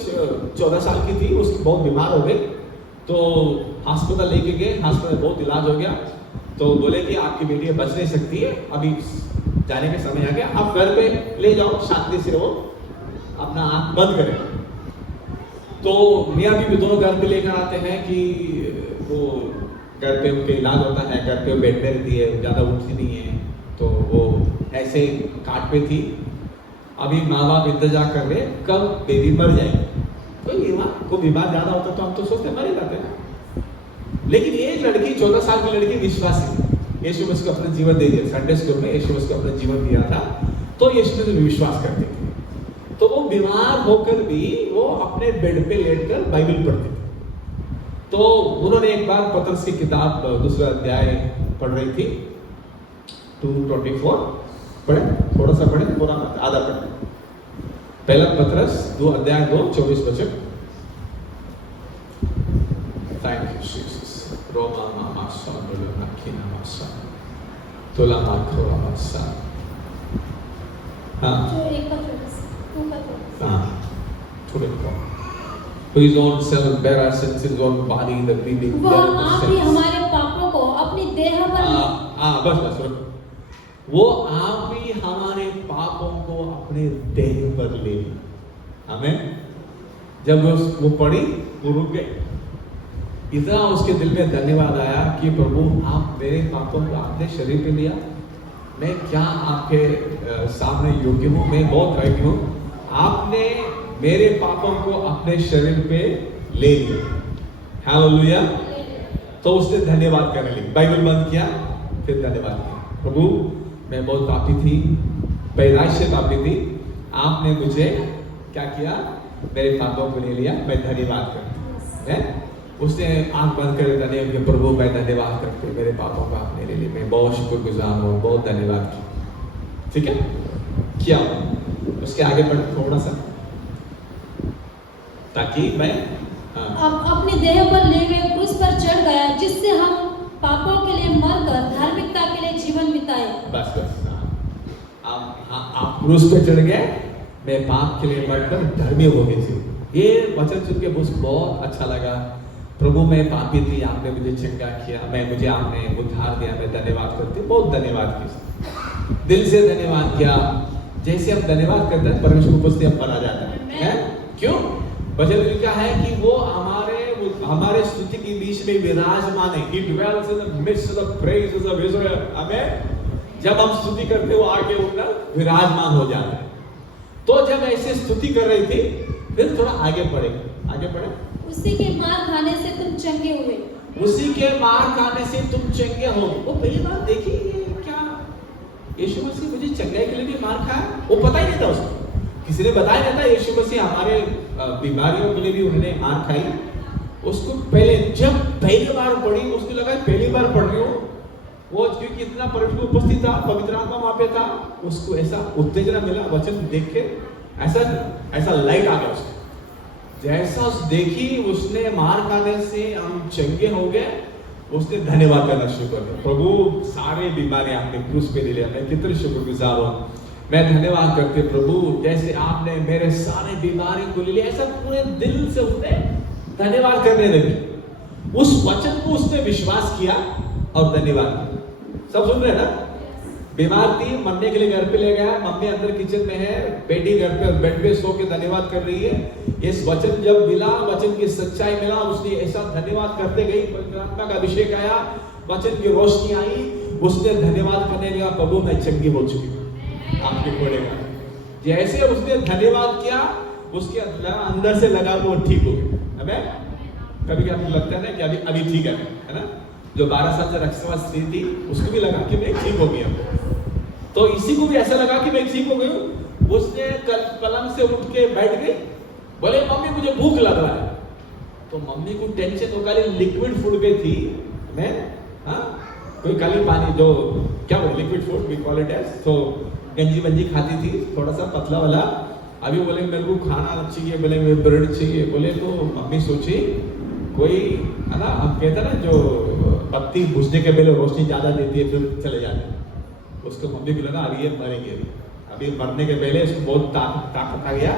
14 साल की थी, उसकी बहुत बीमार हो गई। तो अस्पताल लेके गए, अस्पताल बहुत इलाज हो गया। तो बोले कि आपकी बेटी बच नहीं सकती है, अभी जाने का समय आ गया, आप घर पे ले जाओ, शांति से रहो, अपना आंख बंद करें। तो मियाँ बीवी दोनों घर पे लेकर आते हैं कि वो घर पे उनके इलाज होता है, घर पे बेड में रहती है, ज़्यादा उठती नहीं है। तो वो ऐसे काट पे थी। अभी माँ बाप इंतजार कर रहे कब बेबी मर जाएगी। कोई बीमार ज़्यादा होता तो हम तो सोचते मर ही जाते हैं। लेकिन ये लड़की 14 साल की लड़की विश्वासी थी, यीशु मसीह को अपना जीवन दे दिया। संडे स्कूल में यीशु मसीह को अपना जीवन दिया था, तो यीशु मसीह में विश्वास करती थी। तो वो बीमार होकर भी वो अपने बेड पे लेटकर बाइबल पढ़ती थी। तो उन्होंने एक बार पतरस की किताब 2 अध्याय पढ़ रही थी, 2:24 पढ़े, थोड़ा सा पढ़े, पूरा मत, आधा पढ़े। पहला पतरस 2 अध्याय 2:24। Thank you Jesus. रोमा मामा सामने रखीना मासा तोला माखोरा मासा। हाँ थोड़े His own self bear our sins in his own body that we may वो आप ही हमारे पापों को अपनी देह पर बस वो आप ही हमारे पापों को अपने देह पर ले ली। हमें जब वो पढ़ी वो रुक गए। इतना उसके दिल में धन्यवाद आया कि प्रभु आप मेरे पापों को आपने शरीर पे लिया, मैं क्या आपके सामने योग्य हूँ, मैं बहुत भाग्य हूँ, आपने मेरे पापों को अपने शरीर पे ले लिया। हालेलुया। तो उसने धन्यवाद करने लगी, बाइबल बंद किया, फिर धन्यवाद किया। प्रभु मैं बहुत पापी थी, पैदाइश से पापी थी, आपने मुझे क्या किया, मेरे पापों को ले लिया, मैं धन्यवाद करता हूं। उसने आंख बंद कर धन्यवाद, प्रभु मैं धन्यवाद करते मेरे पापों को आपने ले लिया, मैं बहुत शुक्रगुजार हूँ, बहुत धन्यवाद किया। ठीक है, क्या उसके आगे बढ़ थोड़ा सा, ताकि मैं अपने देह पर ले गए क्रूस पर चढ़ गया, जिससे हम पापों के लिए मरकर धार्मिकता के लिए जीवन बिताए। बस आप क्रूस पे चढ़ गए, मैं पाप के लिए मरकर धर्मी हो गई थी। ये वचन सुन के मुझे बहुत अच्छा लगा। प्रभु मैं पापी थी, आपने मुझे चंगा किया, मुझे आपने उद्धार दिया, मैं धन्यवाद करती हूँ, बहुत धन्यवाद किया, दिल से धन्यवाद किया। जैसे हम धन्यवाद करते हैं परमेश्वर को उससे हम बना जाता है। क्यों? वचन लिखा है कि वो हमारे स्तुति के बीच में विराजमान है। He dwells in the midst of the praises of Israel. आमेन। जब हम स्तुति करते हो आगे उधर विराजमान हो जाता है। तो जब ऐसे स्तुति कर रही थी, फिर थोड़ा आगे बढ़े। उसी के मार खाने से तुम चंगे हुए। उसी के मार खाने से तुम चंगे हो। वो पहली बार देखी ये क्या यीशु मसीह मुझे चंगाई के लिए भी मार खाया, वो पता ही नहीं था उसको। किसी ने बताया नहीं था यीशु मसीह हमारे बीमारियों के लिए भी उन्होंने मार खाई। उसको पहले जब पहली बार पढ़ी, उसको लगा पहली बार पढ़ रही हूँ। वो क्योंकि इतना पवित्र उपस्थित था, पवित्र आत्मा वहां पे था, उसको ऐसा उत्तेजना मिला वचन देख के, ऐसा लाइट आ गया उसको। जैसा देखी उसने मार खाने से हम चंगे हो गए, उसने धन्यवाद करना शुरू कर दिया। प्रभु सारे बीमारी आपने क्रूस पे ले लिया, मैं कितने शुक्रगुजार हूँ। मैं धन्यवाद करते प्रभु, जैसे आपने मेरे सारे बीमारी को ले लिया, ऐसा पूरे दिल से उसने धन्यवाद करने लगी। उस वचन को उसने विश्वास किया और धन्यवाद किया। सब सुन रहे हैं ना? बीमार थी, मरने के लिए घर पे ले गया, मम्मी अंदर किचन में है, बेटी घर पे बेड पे सो के धन्यवाद कर रही है। इस वचन जब मिला, वचन की सच्चाई मिला, उसने ऐसा धन्यवाद करते गई, पवित्र आत्मा का अभिषेक आया, वचन की रोशनी आई, उसने धन्यवाद करने लगा, प्रभु मैं चंगी हो चुकी हूँ आपके घोड़ेगा। जैसे उसने धन्यवाद किया, उसके अंदर से लगा वो ठीक हो गया। हमें कभी आपको लगता है ना कि अभी ठीक है ना? जो 12 साल से रक्षावास स्त्री थी, उसको भी लगा कि मैं ठीक हो गया। तो इसी को भी ऐसा लगा कि मैं ठीक हो गई। उसने पलंग से उठ के बैठ गई, बोले मम्मी मुझे भूख लग रहा है। तो मम्मी को टेंशन हो गई, लिक्विड फूड पे थी मैं, कोई काली पानी जो क्या बोले liquid food we call it as, तो गंजी बंजी खाती थी, थोड़ा सा पतला वाला। अभी बोले मेरे को खाना चाहिए, बोले मेरे ब्रेड चाहिए, बोले तो मम्मी सोची कोई है ना, हम कहते हैं ना जो पत्ती बुझने के पहले रोशनी ज्यादा देती है फिर चले जाते हैं। उसको मम्मी को लगा अभी ये मरेंगे, अभी मरने के पहले इसको बहुत ताकत आ गया,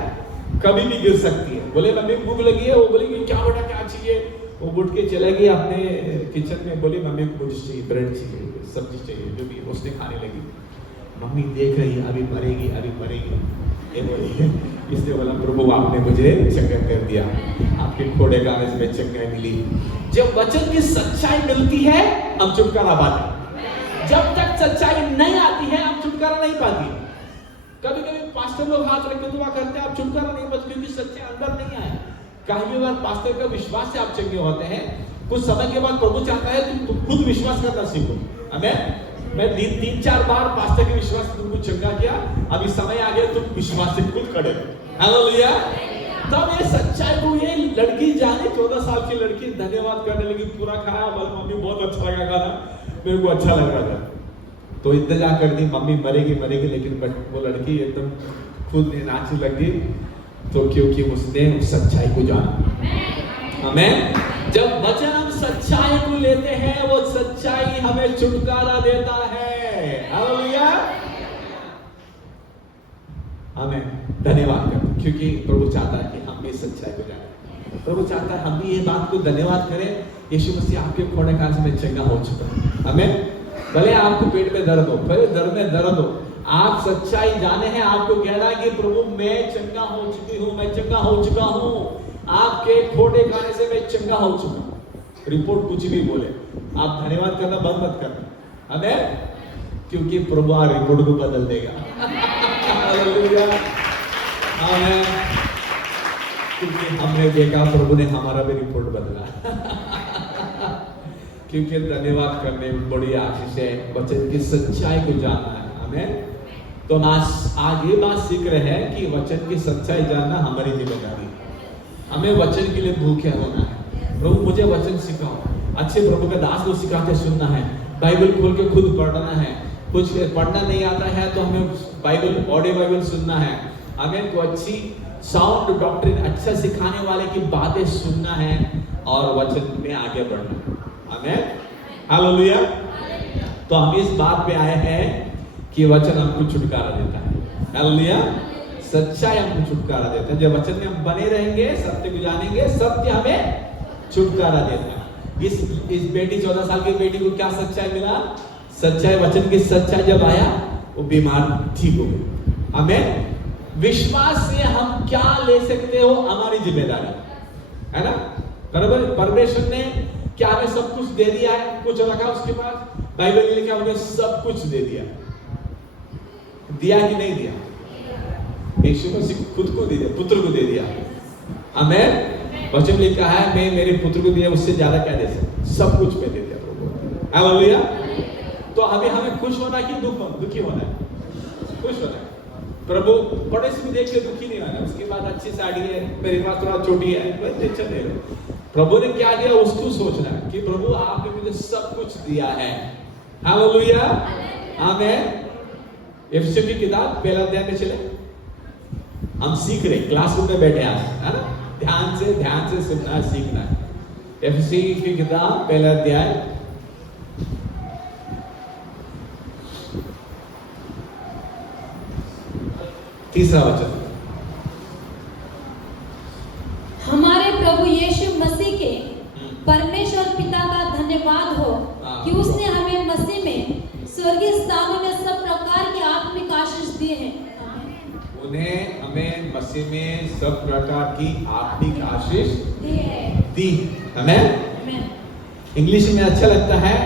कभी भी गिर सकती है। बोले मम्मी भूख लगी है, वो बोली क्या बेटा क्या चाहिए। वो उठ के चले गई अपने किचन में, बोली मम्मी को कुछ चाहिए, ब्रेड चाहिए, सब्जी चाहिए, जो भी उसने खाने लगी। मम्मी देख रही अभी मरेगी अभी मरेगी, ये बोली। इसने बोला प्रभु आपने मुझे चंगा कर दिया, आपके घोड़े का में चंगाई मिली। जब वचन की सच्चाई मिलती है हम छुटकारा पाते, जब तक सच्चाई नहीं आती है हम छुटकारा नहीं पाती। कभी कभी पास्टर लोग हाथ रख के दुआ करते हैं, आप छुटकारा नहीं पाते क्योंकि सच्चाई अंदर नहीं आए। कई बार पास्टर का विश्वास से आप चंगे होते हैं, कुछ समय के बाद प्रभु चाहता है तुम खुद विश्वास करना सीखो। हमें मैं 3-4 बार पास्टर के विश्वास से तुमको चंगा किया, अभी समय आ गया तुम विश्वास से खुद खड़े। हालेलुया। तब ये सच्चाई को ये लड़की जाने 14 साल की लड़की धन्यवाद करने लगी, पूरा खाया, बोले मम्मी बहुत अच्छा लगा खाना, मेरे को अच्छा लग रहा था। तो इंतजार कर दी मम्मी मरेगी, लेकिन वो लड़की एकदम खुद नाचने लगी। तो क्योंकि उसने सच्चाई को जाना। हमें जब वचन हम सच्चाई को लेते हैं, वो सच्चाई हमें छुटकारा देता है। हालेलुया। हमें धन्यवाद करें क्योंकि प्रभु चाहता है कि हम भी सच्चाई को जाने। प्रभु चाहता है हम भी ये बात को धन्यवाद करें, यीशु मसीह आपके घोड़े का में चंगा हो चुका है। हमें भले आपको पेट में दर्द हो, भले दर्द में दर्द हो, आप सच्चाई जाने हैं, आपको कहना है कि प्रभु मैं चंगा हो चुकी हूँ, मैं चंगा हो चुका हूँ, आपके घोड़े खाने से मैं चंगा हो चुका हूँ। रिपोर्ट कुछ भी बोले, आप धन्यवाद करना बंद मत करना। हमें क्योंकि प्रभु रिपोर्ट को बदल देगा। क्योंकि हमने देखा प्रभु ने हमारा भी रिपोर्ट बदला। क्योंकि धन्यवाद करने में बड़ी आशीष है, वचन की सच्चाई को जानना है। हमें तो आज ये बात सीख रहे हैं कि वचन की सच्चाई जानना हमारी जिम्मेदारी। हमें वचन के लिए भूखे होना है। प्रभु मुझे वचन सिखाओ, अच्छे प्रभु के दास को सिखाते सुनना है, बाइबल खोल के खुद पढ़ना है। कुछ पढ़ना नहीं आता है तो हमें बाइबल ऑडियो बाइबल सुनना है। हमें तो अच्छी साउंड डॉक्ट्रिन, अच्छा सिखाने वाले की बातें सुनना है और वचन में आगे बढ़ना। हमें हालेलुया। तो हम इस बात पे आए हैं कि वचन हमको छुटकारा देता है। हालेलुया। सच्चाई हमको छुटकारा देता है। जब वचन में हम बने रहेंगे, सत्य को जानेंगे, सत्य हमें छुटकारा देता है। इस बेटी 14 साल की बेटी को क्या सच्चाई मिला? सच्चाई, वचन की सच्चाई जब आया वो बीमार ठीक हो गई। हमें विश्वास से हम क्या ले सकते हो हमारी जिम्मेदारी है ना। बराबर? परमेश्वर ने क्या हमें सब कुछ दे दिया है? कुछ रखा उसके पास? बाइबल में लिखा उन्हें सब कुछ दे दिया। दिया कि नहीं दिया? यीशु मसीह खुद को दे दिया, पुत्र को दे दिया। आमेन। वचन में लिखा है मैं मेरे पुत्र को दिया, उससे ज्यादा क्या दे सकता? सब कुछ मैं दे दिया प्रभु। हालेलुया। तो अभी हमें खुश होना कि दुखी होना है? खुश होना है। प्रभु पड़ोसी को देख के दुखी नहीं होना। उसके बाद अच्छी साड़ी है, मेरे पास थोड़ा छोटी है, कोई टेंशन नहीं लो। प्रभु ने क्या दिया उसको सोचना है कि प्रभु आपने मुझे सब कुछ दिया है। हालेलुया। आमेन। एफएससी की किताब पहला अध्याय में चले, हम सीख रहे, क्लासरूम में बैठे आज, है ना? ध्यान से सुनना सीखना है। एफएससी की किताब पहला अध्याय 3 वचन। हमारे प्रभु यीशु मसीह के परमेश्वर पिता का धन्यवाद हो कि उसने हमें मसीह में स्वर्गीय स्थानों में सब प्रकार की आत्मिक आशीष दी है। उन्हें हमें मसीह में सब प्रकार की आत्मिक आशीष दी। हमें इंग्लिश में अच्छा लगता है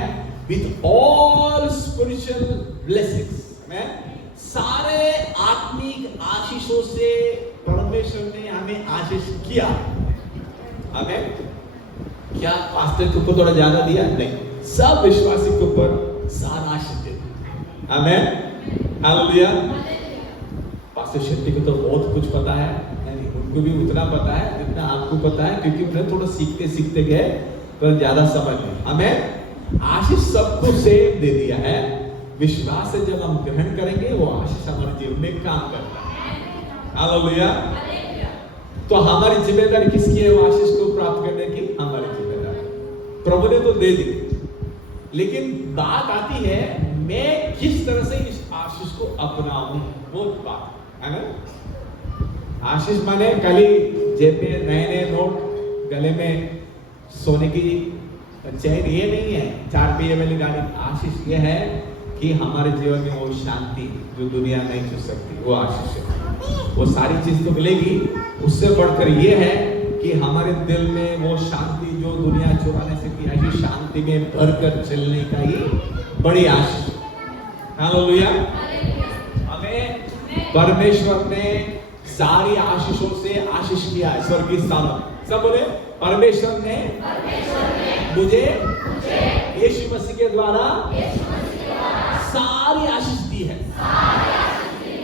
विथ ऑल स्पिरिचुअल ब्लेसिंग्स। सारे आत्मिक आशीषों से परमेश्वर ने हमें आशीष किया। हमें क्या पास्टर के ऊपर थोड़ा ज्यादा दिया? नहीं, सब विश्वासी के ऊपर सारा आशीष दिया। आमेन। हालेलुया। पास्टर शेट्टी को तो बहुत कुछ पता है, उनको भी उतना पता है जितना आपको पता है, क्योंकि उन्हें थोड़ा सीखते गए पर ज्यादा समझ नहीं। हमें आशीष सबको सेम दे दिया है। विश्वास से जब हम ग्रहण करेंगे वो आशीष हमारे जीवन में काम करता है। हालेलुया। तो हमारी जिम्मेदारी किसकी है? वो आशीष को प्राप्त करने की हमारी जिम्मेदारी। प्रभु ने तो दे दी, लेकिन बात आती है मैं किस तरह से इस आशीष को अपनाऊं, वो बात है ना। आशीष माने खाली जेब में नए नोट, गले में सोने की चैन, ये नहीं है 4 पहिए वाली गाड़ी। आशीष ये है कि हमारे जीवन में वो शांति जो दुनिया नहीं छू सकती, वो आशीष है। वो सारी चीज तो मिलेगी, उससे बढ़कर ये है कि हमारे दिल में वो शांति जो दुनिया चुराने से की, ऐसी शांति में भरकर चलने का ही बड़ी आशीष। हालेलुया। हमें परमेश्वर ने सारी आशीषों से आशीष किया है स्वर्गीय स्थानों। सब बोले परमेश्वर ने मुझे यीशु मसीह के द्वारा सारी आशीष दी है।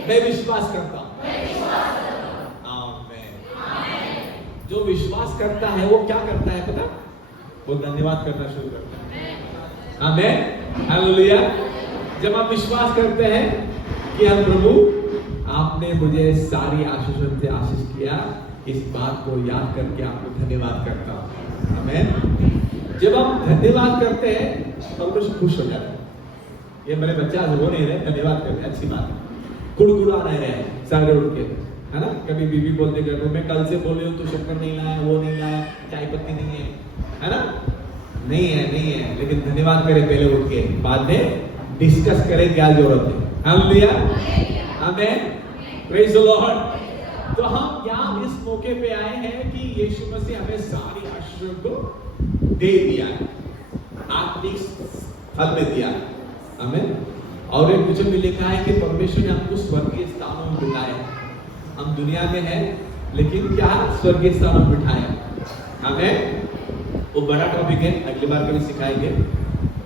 मैं विश्वास करता हूं। आमीन। जो विश्वास करता है वो क्या करता है पता? वो धन्यवाद करना शुरू करता है। आमीन। हालेलुया। जब हम विश्वास करते हैं कि हम प्रभु आपने मुझे सारी आशीषों से आशीष किया, इस बात को याद करके आपको धन्यवाद करता हूं। आमीन। जब हम धन्यवाद करते हैं तो कुछ खुश हो जाता है। ये मेरे बच्चे आज रो नहीं रहे, धन्यवाद करते, अच्छी बात है। कुड़कुड़ा नहीं रहे सारे उठ के, है ना? कभी बीबी बोलते घर में कल से बोले तो शक्कर नहीं लाया, वो नहीं लाया, चाय पत्ती नहीं है ना? नहीं है, लेकिन धन्यवाद करें पहले उठ के, बाद में डिस्कस करें क्या जरूरत है। हालेलुया। आमीन। Praise the Lord. तो हम यहाँ इस मौके पे आए हैं कि यीशु मसीह हमें सारी आशीषों को दे दिया है, आत्मिक फल में दिया है। आमीन। और एक वचन में लिखा है कि परमेश्वर ने हमको स्वर्गीय स्थानों में बिठाया है। हम दुनिया में हैं, लेकिन क्या स्वर्गीय स्थानों में बिठाया है। आमीन। वो बड़ा टॉपिक है, अगली बार कभी सिखाएंगे।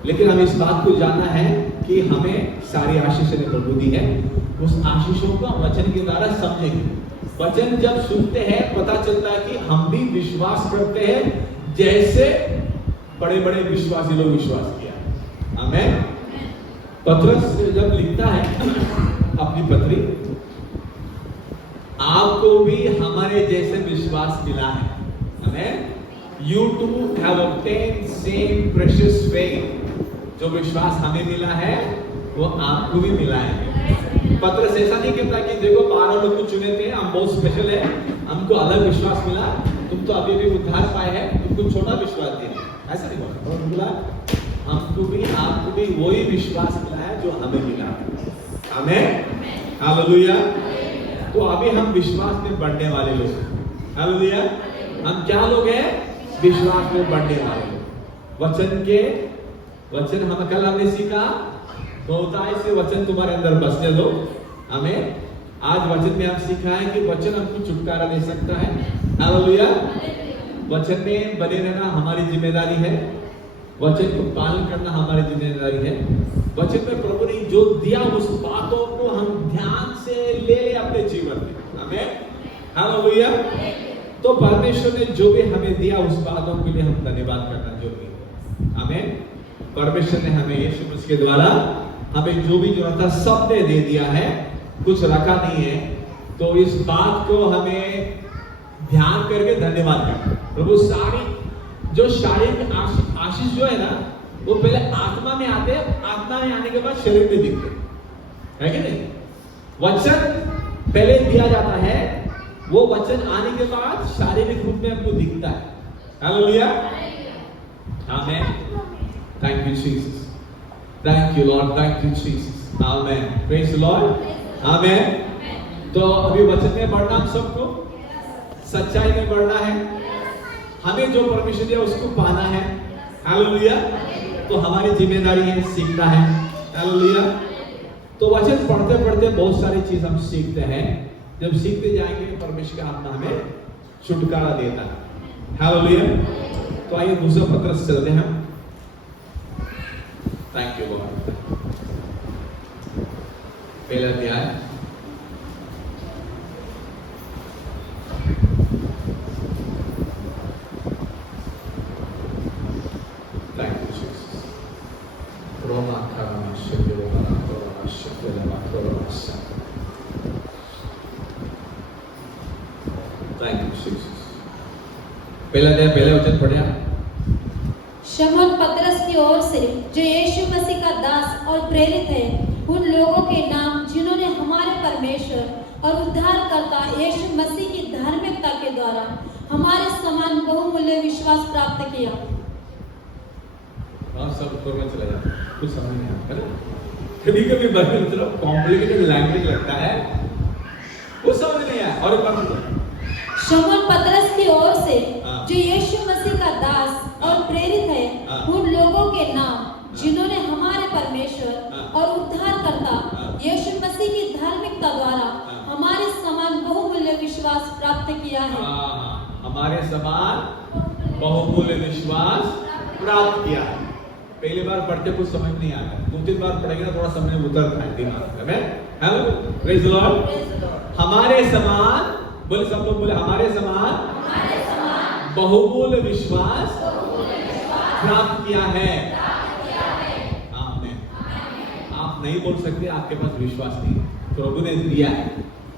लेकिन हम इस बात को जानना है कि हमें सारी आशीष ने प्रभु दी है। उस आशीषों को हम वचन के द्वारा समझेंगे। वचन जब सुनते हैं पता चलता है कि हम भी विश्वास करते हैं जैसे बड़े बड़े विश्वासी लोग विश्वास किया। आमीन। पत्रस जब लिखता है अपनी पत्री, आपको भी हमारे जैसे विश्वास मिला है। आमीन। You too have obtained same precious faith। जो विश्वास हमें मिला है वो आपको भी मिला है। पत्रस ऐसा नहीं कहता कि देखो 12 लोग को चुने थे, हम बहुत स्पेशल है, हमको अलग विश्वास मिला, तुम तो अभी भी उद्धार पाए हैं, तुमको छोटा विश्वास दिया। ऐसा नहीं बोला, और बोला हमको भी आपको भी वही विश्वास मिला है जो हमें मिला। आमीन। हालेलुया। तो अभी हम विश्वास में बढ़ने वाले लोग। हालेलुया। हम क्या लोग हैं? विश्वास में बढ़ने वाले लोग। वचन हम कल हमने सीखा, बहुतायत से वचन तुम्हारे अंदर बसने दो। हमें आज वचन में हम सीखा है कि वचन हमको छुटकारा दे सकता है। हालेलुया। वचन में बने रहना हमारी जिम्मेदारी है, वचन को पालन करना हमारी जिम्मेदारी है। वचन में प्रभु ने जो दिया उस बातों को हम ध्यान से ले अपने जीवन में। हमें हालेलुया। तो परमेश्वर ने जो भी हमें दिया उस बातों के लिए हम धन्यवाद करना जरूरी है। हमें परमेश्वर ने हमें यीशु मसीह के द्वारा हमें जो भी जरूरत था सब ने दे दिया है, कुछ रखा नहीं है। तो इस बात को हमें ध्यान करके धन्यवाद करना। प्रभु सारी जो शारीरिक आशीष जो है ना, वो पहले आत्मा में आते हैं, आत्मा में आने के बाद शरीर में दिखते है कि नहीं। वचन पहले दिया जाता है, वो वचन आने के बाद शारीरिक रूप में हमको दिखता है। Hallelujah. Amen. Thank you Jesus, thank you Lord, thank you Jesus. Amen. Praise the Lord. Amen. तो अभी वचन में बढ़ना हम सबको, सच्चाई में बढ़ना है, हमें जो परमेश्वर दिया उसको पाना है। हालेलुया। तो हमारी जिम्मेदारी है सीखना है। हालेलुया। तो वचन पढ़ते पढ़ते बहुत सारी चीज हम सीखते हैं। जब सीखते जाएंगे परमेश्वर का आत्मा हमें छुटकारा देता है। हालेलुया। तो आइए दूसरा पत्र से चलते हैं। Thank you Lord. पहला अध्याय पहला वचन पढ़े। शमौन पतरस की ओर से, जो यीशु मसीह का दास और प्रेरित है, उन लोगों के नाम जिन्होंने हमारे परमेश्वर और उद्धारकर्ता यीशु मसीह की धार्मिकता के द्वारा हमारे समान बहुमूल्य विश्वास प्राप्त किया। और सब ऊपर में चला जाता है, कुछ समझ नहीं आता है। कभी कभी बाइबल मतलब कॉम्प्लिकेटेड लैंग्वेज लगता है, वो समझ नहीं आया। और एक बार बताओ। शमौन पतरस की ओर से, जो यीशु मसीह का दास और प्रेरित है, उन लोगों के नाम जिन्होंने हमारे परमेश्वर और उद्धारकर्ता यीशु मसीह की धार्मिकता द्वारा हमारे समान बहुमूल्य विश्वास प्राप्त किया है। हमारे समान बहुमूल्य विश्वास प्राप्त किया है। पहली बार पढ़ते कुछ समझ नहीं आता, 2-3 बार पढ़ेंगे ना थोड़ा समझ उतरता है दिमाग में। Hello, praise the Lord. हमारे समान, बोले सब लोग बोले, हमारे समान बहुमूल्य विश्वास प्राप्त किया है। आमीन। आप नहीं बोल सकते, आपके पास विश्वास नहीं है। प्रभु ने दिया है,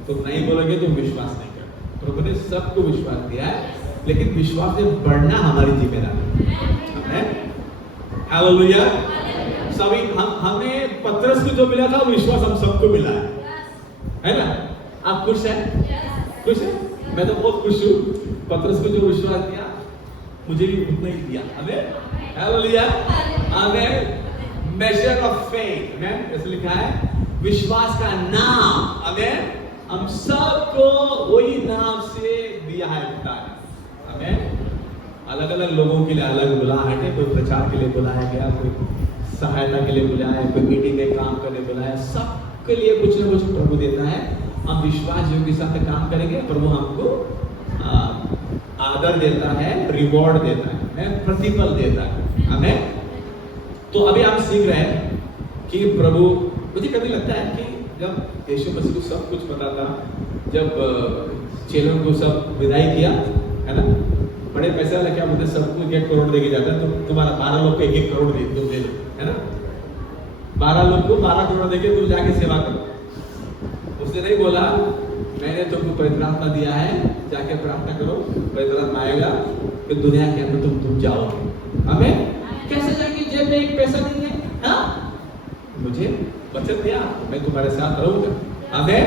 तो नहीं बोलोगे तो विश्वास नहीं करते। प्रभु ने सबको विश्वास दिया है, लेकिन विश्वास में बढ़ना हमारी जिम्मेदारी है। हालेलुया। सभी हमें पतरस को जो मिला था वो विश्वास हम सबको मिला है ना। आप खुश हैं? खुश है? मैं तो बहुत खुश हूँ। पतरस को जो विश्वास दिया मुझे भी उतना ही दिया। आमीन। हालेलुया। आमीन। मेजर ऑफ फेथ, आमीन, ऐसे लिखा है, विश्वास का नाम। आमीन। हम सबको वही नाम से दिया है। आमीन। अलग अलग लोगों के लिए अलग बुलाहट है। कोई प्रचार के लिए बुलाया गया, कोई सहायता के लिए बुलाया, कोई मीटिंग में काम करने बुलाया। सबके लिए कुछ ना कुछ प्रभु देता है। हम विश्वास जो के साथ काम करेंगे, प्रभु हमको आदर देता है, रिवॉर्ड देता है, प्रतिफल देता है। हमें तो अभी हम सीख रहे हैं कि प्रभु, मुझे कभी लगता है कि जब यीशु मसीह को सब कुछ पता था, जब चेलों को सब विदाई किया है ना, बड़े पैसे वाले क्या बोलते, सबको 1 करोड़ देके जाता है, तो तुम्हारा 12 लोग को 1-1 करोड़ दे दो, है ना। 12 लोग को 12 करोड़ देके तुम जाके सेवा करो। उसने नहीं बोला मैंने तुमको पवित्र आत्मा दिया है, जाके प्रार्थना करो, पवित्र आत्मा आएगा, फिर दुनिया के अंदर तुम जाओगे। हमें कैसे जाएंगे, जेब में 1 पैसा नहीं है। हाँ, मुझे वचन दिया, मैं तुम्हारे साथ रहूंगा। हमें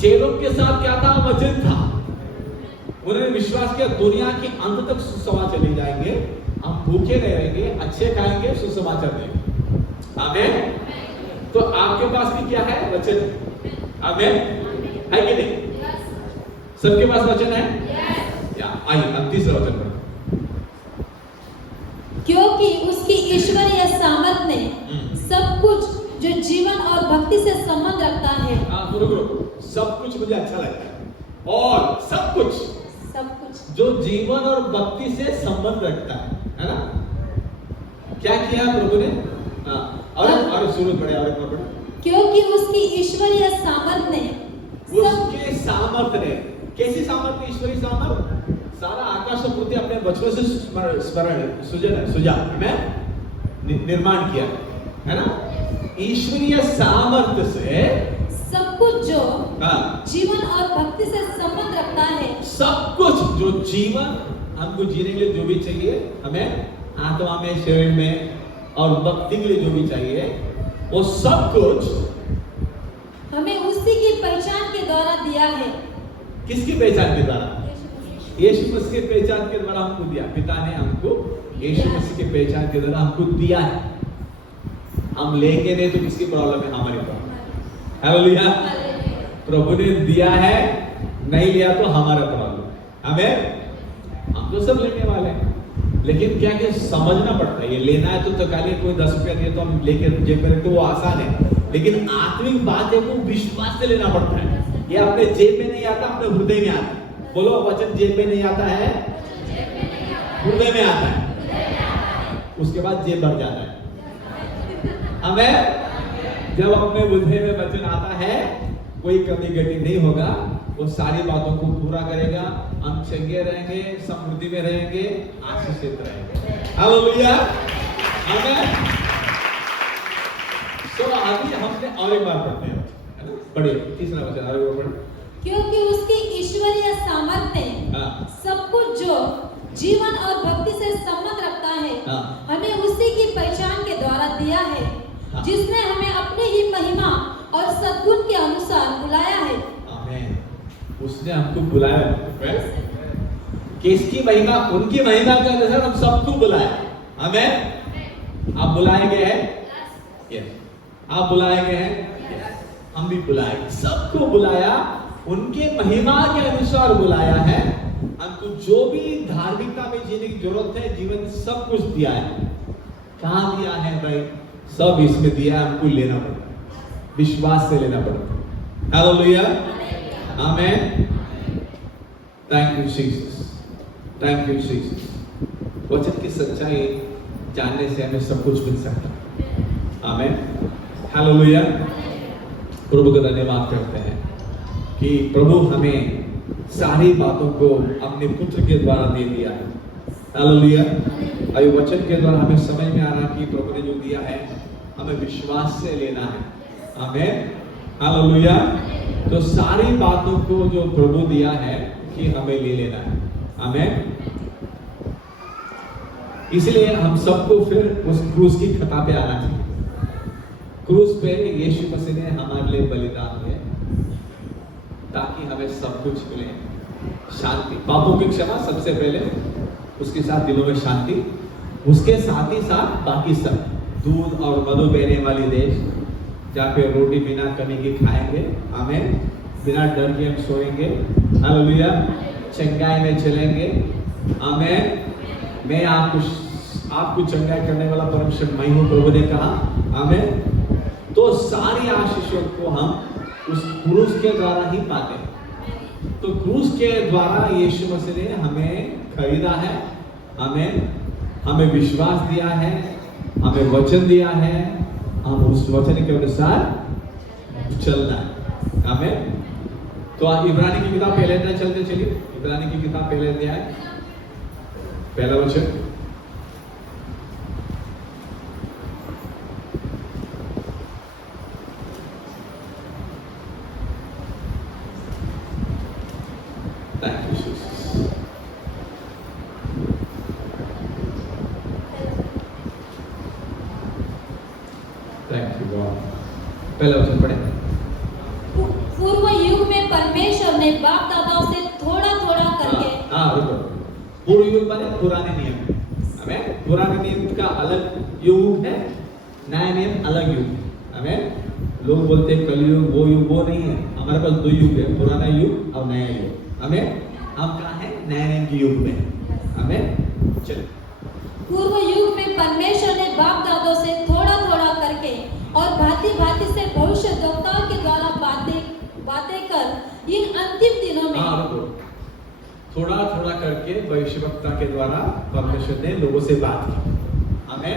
चेलों के साथ क्या था, वचन था। उन्होंने विश्वास किया, दुनिया के अंत तक सुसमाचार ले जाएंगे, हम भूखे नहीं रहेंगे, अच्छे खाएंगे, सुसमाचार देंगे। आमीन। तो आपके पास भी क्या है, वचन। आमीन। है कि नहीं? सबके पास वचन है। या आइए अब तीसरा वचन पढ़ो। क्योंकि उसकी ईश्वरीय सामर्थ ने सब कुछ जो जीवन और भक्ति से संबंध रखता है। हाँ, रुको, सब कुछ मुझे अच्छा लगता है, और सब कुछ जो जीवन और भक्ति से संबंध रखता है ना? क्या किया प्रभु ने? और शुरू पढ़े, और एक बार पढ़े। क्योंकि उसकी ईश्वरीय सामर्थ ने, उसके सामर्थ ने, कैसी सामर्थ? ईश्वरीय सामर्थ। सारा आकाश और पृथ्वी अपने वचनों से सुजा में निर्माण किया है ना? ईश्वरीय सामर्थ्य से सब कुछ जो हाँ, जीवन और भक्ति से संबंध रखता है, सब कुछ जो जीवन हमको जीने के लिए जो भी चाहिए, हमें आत्मा में, शरीर में और भक्ति के लिए जो भी चाहिए, वो सब कुछ हमें उसी की पहचान के द्वारा दिया है। किसकी पहचान के द्वारा? यीशु मसीह की पहचान के द्वारा हमको दिया। पिता ने हमको यीशु मसीह की पहचान के द्वारा हमको दिया है। हम लेंगे नहीं तो किसकी प्रॉब्लम है? हमारी प्रॉब्लम। हालेलुया। प्रभु ने दिया है, नहीं लिया तो हमारा प्रॉब्लम। हमें, हम तो सब लेने वाले हैं, लेकिन क्या क्या समझना पड़ता है। ये लेना है तो काली कोई 10 रुपया दिए तो हम लेके जेब में रखते, वो आसान है, लेकिन आत्मिक बात है वो विश्वास से लेना पड़ता है। ये अपने जेब में नहीं आता, अपने हृदय में आता है। बोलो, वचन जेब में नहीं आता है, हृदय में आता है, उसके बाद जेब भर जाता है। हमें जब अपने हृदय में वचन आता है, कोई कमी घटी नहीं होगा, वो सारी बातों को पूरा करेगा। हम चंगे रहेंगे, समृद्धि में रहेंगे, आशीषित रहेंगे। हालेलुया। आमीन। तो अभी हमने और एक बार पढ़ते हैं, पढ़िए तीसरा वचन, और एक बार पढ़िए। क्योंकि उसकी ईश्वरीय सामर्थ्य सब कुछ जो जीवन और भक्ति से संबंध रखता है, हमें उसी की पहचान के द्वारा दिया है, जिसने हमें अपने ही महिमा और सद्गुण के अनुसार बुलाया है। आमीन। उसने हमको बुलाया, किसकी महिमा? उनकी महिमा के अनुसार हम सबको बुलाया। आमीन। आप बुलाए गए हैं, यस, आप बुलाए गए हैं, हम भी बुलाए, सबको बुलाया, उनके महिमा के अनुसार बुलाया है। हमको जो भी धार्मिकता में जीने की जरूरत है, जीवन सब कुछ दिया है। कहाँ दिया है भाई? सब इसमें दिया है, हमको लेना पड़ता है, विश्वास से लेना पड़ता है। हालेलुया। आमीन। Thank you Jesus, thank you Jesus. वचन की सच्चाई जानने से हमें सब कुछ मिल सकता है। आमीन। हालेलुया। प्रभु का धन्यवाद करते हैं कि प्रभु हमें सारी बातों को अपने पुत्र के द्वारा दे दिया है। हालेलुया। अभी वचन के द्वारा हमें समझ में आ रहा कि प्रभु ने जो दिया है हमें विश्वास से लेना है। आमीन। हालेलुया। तो सारी बातों को जो प्रभु दिया है कि हमें ले लेना है। आमीन। इसलिए हम सबको फिर उस क्रूस की खता पे आना चाहिए। क्रूस पे यीशु मसीह ने हमारे लिए बलिदान दिया ताकि हमें सब कुछ मिले। शांति, पापों की क्षमा सबसे पहले, उसके साथ दिलों में शांति, उसके साथ ही साथ बाकी सब, दूध और मधु बहने वाली देश, जहाँ पे रोटी बिना कमी की खाएंगे। आमीन। बिना डर के हम सोएंगे। हालेलुया। चंगाई में चलेंगे। आमीन। मैं आपको चंगाई करने वाला परमेश्वर मैं हूँ, प्रभु ने कहा। आमीन। तो सारी आशीषों को हम उस क्रूस के द्वारा ही पाते हैं। तो क्रूस के द्वारा यीशु मसीह ने हमें खरीदा है, हमें विश्वास दिया है, हमें वचन दिया है, हम उस वचन के अनुसार चलना है। आमीन। तो आज इब्रानी की किताब पहले अध्याय चलते चलिए। इब्रानी की किताब पहले अध्याय, पहला वचन। पहला वचन पढ़े। पूर्व युग में परमेश्वर ने बाप दादाओं से थोड़ा थोड़ा करके, रुको, पूर्व युग माने पुराने नियम। हमें पुराने नियम का अलग युग है, नया नियम अलग युग है। हमें लोग बोलते हैं कलयुग, वो युग, वो नहीं है। हमारे पास दो युग है, पुराना युग और नया युग। हमें हम कहाँ है? नए नियम के युग में। हमें चलो पूर्व युग में परमेश्वर ने बाप दादों से थोड़ा थोड़ा करके और भांति भांति से भविष्य वक्ताओं के द्वारा बातें कर इन अंतिम दिनों में थोड़ा थोड़ा करके भविष्यवक्ता के द्वारा परमेश्वर ने लोगों से बात की। हमें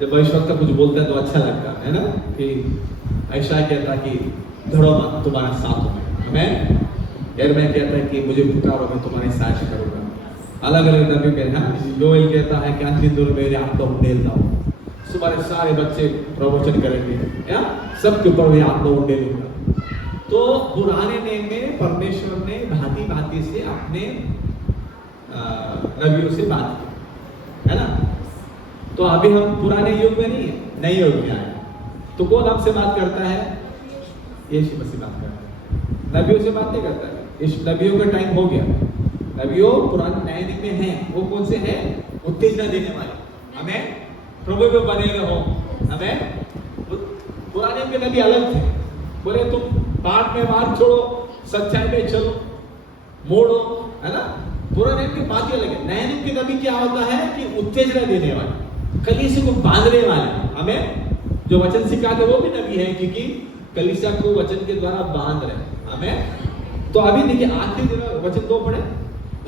जब भविष्यवक्ता कुछ बोलता है तो अच्छा लगता है ना, कि ऐसा कहता कि धड़ो मत, तुम्हारा साथ हूं मैं। हमें यिर्मयाह कहता है कि मुझे पुकारो, मैं तुम्हारी सहायता करूंगा। अलग अलग नबी में है, योएल कहता है कि अंतिम दिन मेरे आत्मा उंडेलता हूं, तुम्हारे सारे बच्चे प्रवचन करेंगे, या सबके ऊपर मैं आत्मा उंडेलूंगा। तो पुराने नेम में परमेश्वर ने भांति भांति से अपने नबियों से बात की, है ना। तो अभी हम पुराने युग में नहीं है, नए युग में आए। तो कौन हमसे बात करता है? यीशु मसीह बात करता है, नबियों से बात नहीं करता है। इस नबियों का टाइम हो गया। नबियों पुराने नए नेम में हैं, वो कौन से हैं? उत्तेजना देने वाले, हमें प्रभु में बने रहो। हमें पुराने के नबी अलग थे, बोले तुम बात में मार छोड़ो, सच्चाई में चलो, मोड़ो, है ना। पुराने की बात ही अलग है। नए नियम के नबी क्या होता है कि उत्तेजना देने वाले, कलीसिया को बांधने वाले। हमें जो वचन सिखाते वो भी नबी है, क्योंकि कलीसिया को वचन के द्वारा बांध रहे। हमें तो अभी देखिए आखिरी दिन वचन 2 पढ़े,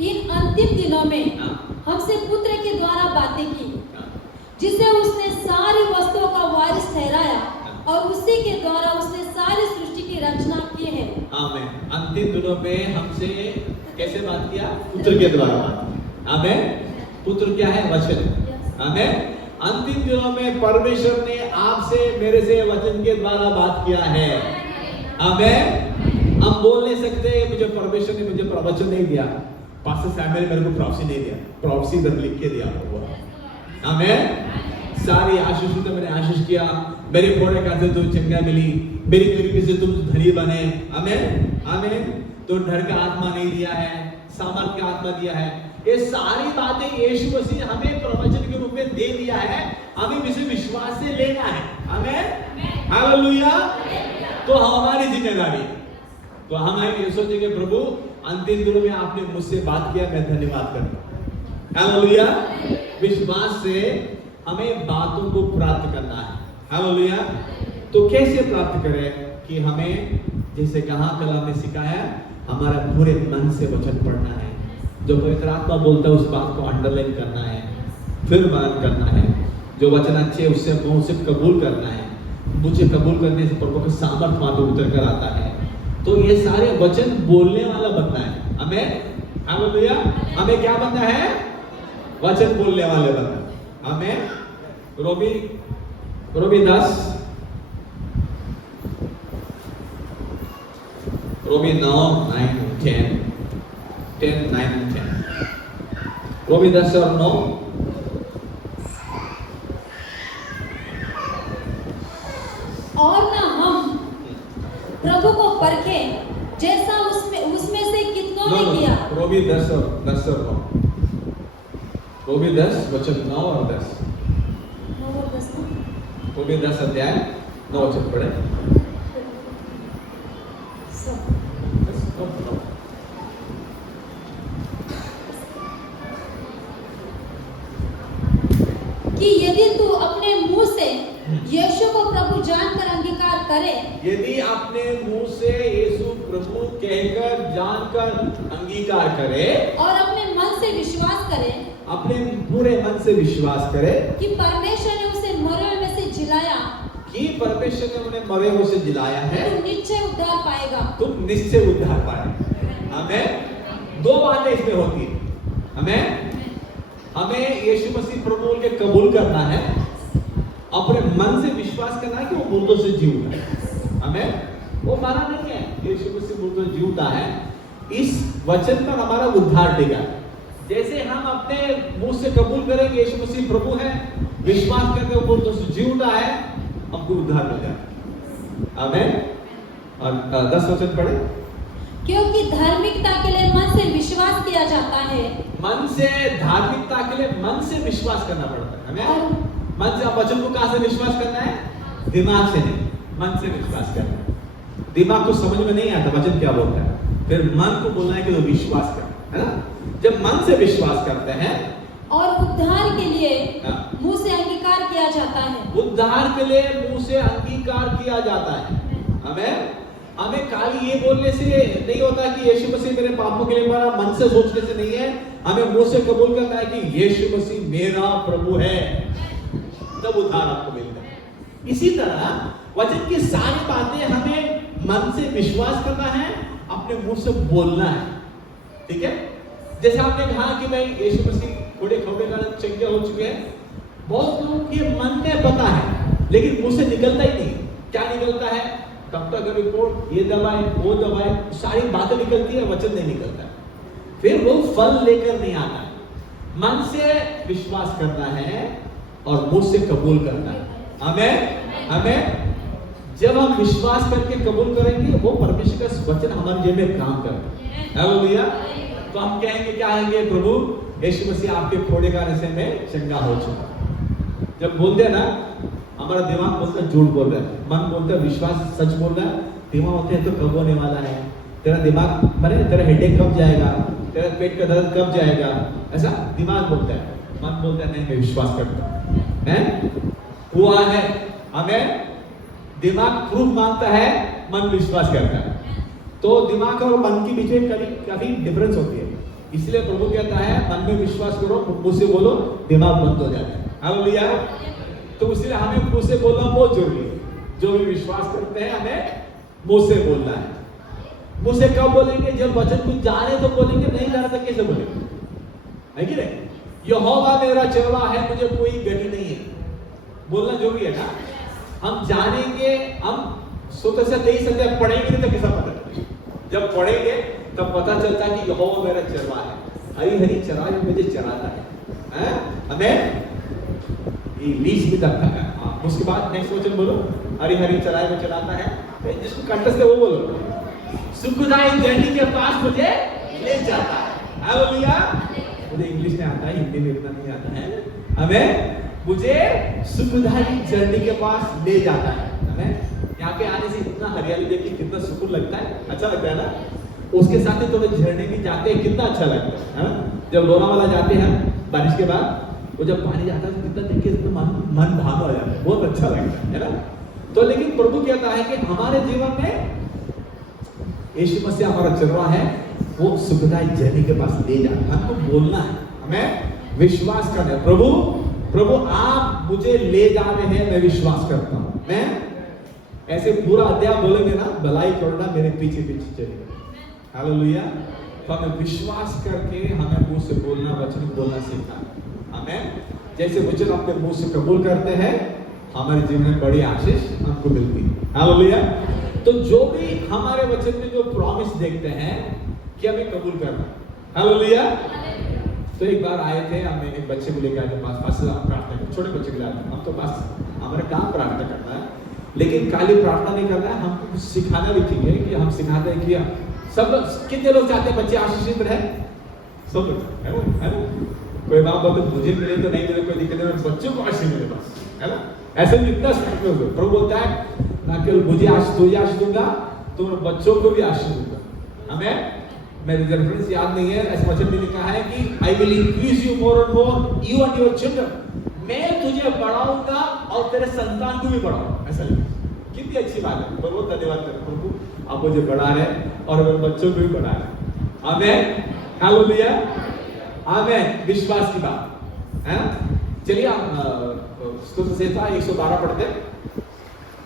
इन अंतिम दिनों में हमसे पुत्र के द्वारा बातें की, जिसे उसने सारी वस्तुओं का वारिस ठहराया और उसी के द्वारा उसने सारी सृष्टि की रचना की है। आमीन। अंतिम दिनों में हमसे कैसे बात किया? पुत्र के द्वारा बात किया। आमीन। पुत्र क्या है? वचन। आमीन। अंतिम दिनों में परमेश्वर ने आपसे मेरे से वचन के द्वारा बात किया है। आमीन। हम बोल नहीं सकते मुझे परमेश्वर ने मुझे प्रवचन नहीं दिया, पास्टर सैमुअल ने मेरे को प्रॉफेसी नहीं दिया, प्रॉफेसी इधर लिख के दिया हुआ। आमीन। सारी आशीष तो मैंने आशीष किया, मेरे फोड़े का से तुम चंगा मिली, मेरी गरीबी से तुम धनी बने। आमीन। आमीन। तो डर का आत्मा नहीं दिया है, सामर्थ का आत्मा दिया है। ये सारी बातें यीशु मसीह हमें प्रवचन के रूप में दे दिया है, हमें इसे विश्वास से लेना है। आमीन। हालेलुया। तो हमारी जिम्मेदारी, तो हम ये सोचेंगे प्रभु अंतिम दिनों में आपने मुझसे बात किया, मैं धन्यवाद करता हूं। हालेलुया। विश्वास से हमें बातों को प्राप्त करना है। हालेलुया। तो कैसे प्राप्त करें? कि हमें जैसे कहा कल हमने सिखाया, हमारा पूरे मन से वचन पढ़ना है, जो पवित्र आत्मा बोलता है उस बात को अंडरलाइन करना है, फिर मनन करना है। जो वचन अच्छे उससे मुंह से कबूल करना है, मुझे कबूल करने से प्रभु का सामर्थ वहां पे उतर कर आता है। तो ये सारे वचन बोलने वाला बनना है हमें। हालेलुया। हमें क्या बनना है? वचन बोलने वाले बनना। हमें रोमी 10, रोमी 9, 9, 10, 9 and 10। रोमी 10 और 9। और ना हम प्रभु को परखे जैसा उसमें से कितनों ने किया। रोमी 10 और 9। रोमी 10 वचन 9 और 10। रोमी 10 अध्याय 9 वचन पढ़े। कि यदि तू अपने मुंह से यीशु को प्रभु जानकर अंगीकार करे, यदि अपने मुंह से यीशु प्रभु कहकर जानकर अंगीकार करे और अपने मन से विश्वास करे, अपने पूरे मन से विश्वास करे कि परमेश्वर ने उसे मरे में से जिलाया, कि परमेश्वर ने उन्हें मरे हुए से जिलाया है, तुम निश्चय उद्धार पाएगा। तुम निश्चय उद्धार पाएगा। हमें 2 बातें इसमें होती है। हमें यीशु मसीह प्रभु बोल के कबूल करना है, अपने मन से विश्वास करना है कि वो मुर्दों से जी उठा है। हमें वो माना नहीं है, यीशु मसीह मुर्दों से जी उठा है। इस वचन पर हमारा उद्धार टिका। जैसे हम अपने मुंह से कबूल करेंगे यीशु मसीह प्रभु है, विश्वास करके वो मुर्दों से जी उठा है, हमको उद्धार मिल जाए। आमीन। और 10 वचन पढ़े। क्योंकि धार्मिकता के लिए मन से विश्वास किया जाता है। मन से धार्मिकता के लिए मन से विश्वास करना पड़ता है। हमें मन से, वचन को कहां से विश्वास करना है? दिमाग से नहीं, मन से विश्वास करना है। दिमाग को समझ में नहीं आता वचन क्या बोलता है, फिर मन को बोलना है कि तो विश्वास कर, है ना। जब मन से विश्वास करते हैं और उद्धार के लिए हाँ। मुंह से अंगीकार किया जाता है। उद्धार के लिए मुंह से अंगीकार किया जाता है। हमें खाली ये बोलने से नहीं होता कि यीशु मसीह मेरे पापों के लिए मरा, मन से सोचने से नहीं है। हमें मुंह से कबूल करना है कि यीशु मसीह मेरा प्रभु है, तब उद्धार आपको मिलता है। इसी तरह वचन की सारी बातें हमें मन से विश्वास करना है, अपने मुंह से बोलना है। ठीक है, जैसे आपने कहा कि भाई यीशु मसीह थोड़े खबरे का चंगे हो चुके हैं, बहुत लोगों के मन में पता है लेकिन मुंह से निकलता ही नहीं। क्या निकलता है? डॉक्टर का रिपोर्ट, ये दवाई वो दवाई, सारी बातें निकलती है, वचन नहीं निकलता है। फिर वो फल लेकर नहीं आता है। मन से विश्वास करना है और मुंह से कबूल करना है। हमें जब हम विश्वास करके कबूल करेंगे, वो परमेश्वर का वचन हमारे जीवन में काम करता है। हालेलुया। तो हम कहेंगे क्या है, प्रभु यीशु मसीह आपके फोड़े का से में चंगा हो चुका। जब बोलते हैं ना, हमारा दिमाग बोलता है झूठ बोल रहा है, मन बोलता है विश्वास सच बोल रहा है, दिमाग होते हैं तो कब होने वाला है, तेरा दिमाग माने तेरा हेडेक कब जाएगा, तेरा पेट का दर्द कब जाएगा, ऐसा दिमाग बोलता है। मन बोलता है नहीं, मैं विश्वास करता है, हुआ है। हमें दिमाग प्रूफ मांगता है, मन विश्वास करता है। तो दिमाग और मन के बीच में कभी डिफरेंस होती है। इसलिए प्रभु कहता है मन में विश्वास करो, मुंह से बोलो, दिमाग बंद हो जाता है। हालेलुया। तो इसलिए हमें मुंह से बोलना बहुत जरूरी है। जो भी विश्वास करते हैं हमें मुंह से बोलना है। मुंह से कब बोलेंगे? जब वचन कुछ जाने तो बोलेंगे, नहीं जाने तो कैसे बोलेंगे? है कि नहीं? यहोवा मेरा चरवाहा है, मुझे कोई गति नहीं है, बोलना जरूरी है ना। हम जानेंगे, हम स्वतः से नहीं सकते, पढ़ेंगे नहीं तो कैसा पता चलेगा? जब पढ़ेंगे तब पता चलता है कि यहोवा मेरा चरवाहा है, हरी हरी चराई मुझे चराता है। हमें ये लीज भी रखता है। उसके बाद नेक्स्ट वचन बोलो, हरी हरी चराई में चलाता है। जिसको कंठ से वो बोलो, सुखदाई जर्नी के पास मुझे ले जाता है। हालेलुया। मुझे इंग्लिश में आता है, हिंदी में इतना नहीं आता है। हमें मुझे सुखदाई जर्नी के पास ले जाता है। हमें यहाँ पे आने से इतना हरियाली देखिए, कितना सुकून लगता है, अच्छा लगता है ना। उसके साथ ही थोड़े झरने भी जाते हैं, कितना अच्छा लगता है। जब लोनावाला जाते हैं बारिश के बाद, वो जब पानी जाता है तो कितना देखिए तो मन भाग हो जाता है, बहुत अच्छा लगता है ना। तो लेकिन प्रभु कहता है कि हमारे जीवन में यीशु मसीह हमारा चरवाहा है, वो सुखदाई जर्नी के पास ले जाता है। हमको बोलना है, हमें विश्वास करना है। प्रभु आप मुझे ले जा रहे हैं, मैं विश्वास करता हूँ। मैं ऐसे पूरा अध्याय बोलेंगे ना, भलाई करुणा मेरे पीछे पीछे चलेगा। हालेलुया। तो हमें विश्वास करके हमें मुंह से बोलना, वचन बोलना सीखना। हमें जैसे वचन अपने मुंह से कबूल करते हैं, हमारे जीवन में बड़ी आशीष हमको मिलती है। हालेलुया। तो जो भी हमारे वचन में जो प्रॉमिस देखते हैं कि हमें कबूल करना। हालेलुया। तो एक बार आए थे, हमें एक बच्चे को लेकर आए पास प्रार्थना, छोटे बच्चे के लिए हम तो पास हमारे काम प्रार्थना करना है, लेकिन खाली प्रार्थना नहीं करना है, हमको कुछ सिखाना भी ठीक है। कि हम सिखाते हैं कि सब कितने लोग चाहते हैं बच्चे आशीषित रहे? सब लोग है ना। कोई बाप बोलते मुझे मिले तो नहीं मिले कोई दिक्कत नहीं, बच्चों को आशीष मिले बस, है ना। ऐसे भी इतना प्रभु बोलता है ना, केवल मुझे आशीष दूंगा, तो बच्चों को भी आशीष दूंगा। हमें मेरे रेफरेंस याद नहीं है, ऐसे वचन में लिखा है कि I will increase you more and more, you and your children. मैं तुझे बढ़ाऊंगा और तेरे संतान को भी बढ़ाऊंगा। ऐसा लिखा। कितनी अच्छी बात है। बहुत धन्यवाद प्रभु, आप मुझे बढ़ा रहे और मेरे बच्चों को भी बढ़ा रहे। आमीन। हालेलुया। आमीन। विश्वास की बात है। चलिए हम स्तुति संहिता 112 पढ़ते हैं,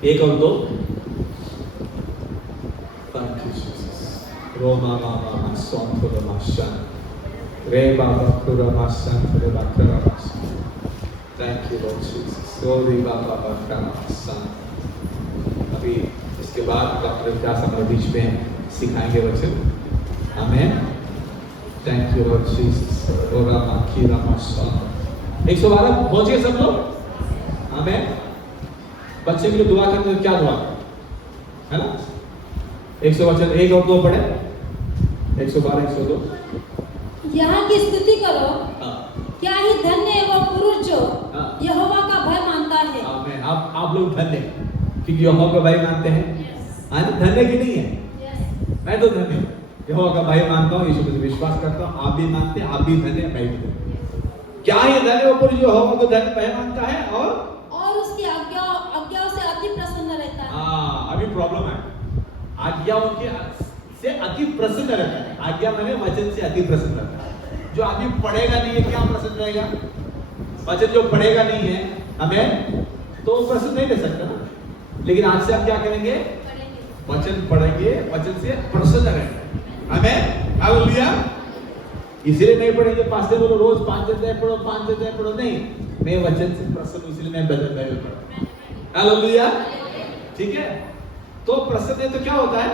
1 और 2। रोमा मामा सोंथुरमा शन रे बाबा कुरमा शन रे बाकरा शन। Thank you Lord Jesus. Sorry Baba baccarat शन। अभी इसके बाद डॉक्टर व्यास हमारे बीच में सिखाएंगे वचन। Amen. Thank you Lord Jesus. रोमा माखीरा शन। 112 पहुंच गए सब लोग? आमीन। बच्चे के लिए दुआ करते क्या दुआ है ना? 1 और 2 पढ़े। 112 102। यहाँ की स्तुति करो। हाँ। क्या ही धन्य है वो पुरुष जो हाँ। यहोवा का भय मानता है। आमीन। आप लोग धन्य क्योंकि यहोवा का भय मानते हैं। हाँ, धन्य की नहीं है, मैं तो धन्य हूँ, यहोवा का भय मानता हूँ, यीशु मसीह विश्वास करता हूँ। आप भी मानते हैं, आप भी धन्य, मैं भी धन्य। क्या ये धन्य वो पुरुष जो यहोवा को धन्य पहचानता है और उसकी आज्ञाओं से अति प्रसन्न रहता है। हाँ, अभी प्रॉब्लम है। आज्ञाओं के से अति प्रसन्न रहता है। आज्ञा माने वचन से अति प्रसन्न रहता है। जो आदमी पढ़ेगा नहीं है क्या प्रसन्न रहेगा? वचन जो पढ़ेगा नहीं है हमें तो प्रसन्न नहीं रह सकता ना। लेकिन आज से हम क्या करेंगे? वचन पढ़ेंगे, वचन से प्रसन्न रहेंगे। हमें हालेलुया। इसलिए नहीं पढ़ेंगे पास्टर बोलो रोज 5 अध्याय पढ़ो, 5 अध्याय पढ़ो, नहीं, मैं वचन से प्रसन्न, इसलिए मैं बाइबल पढ़ा। हालेलुया, ठीक है। तो प्रसन्न है तो क्या होता है?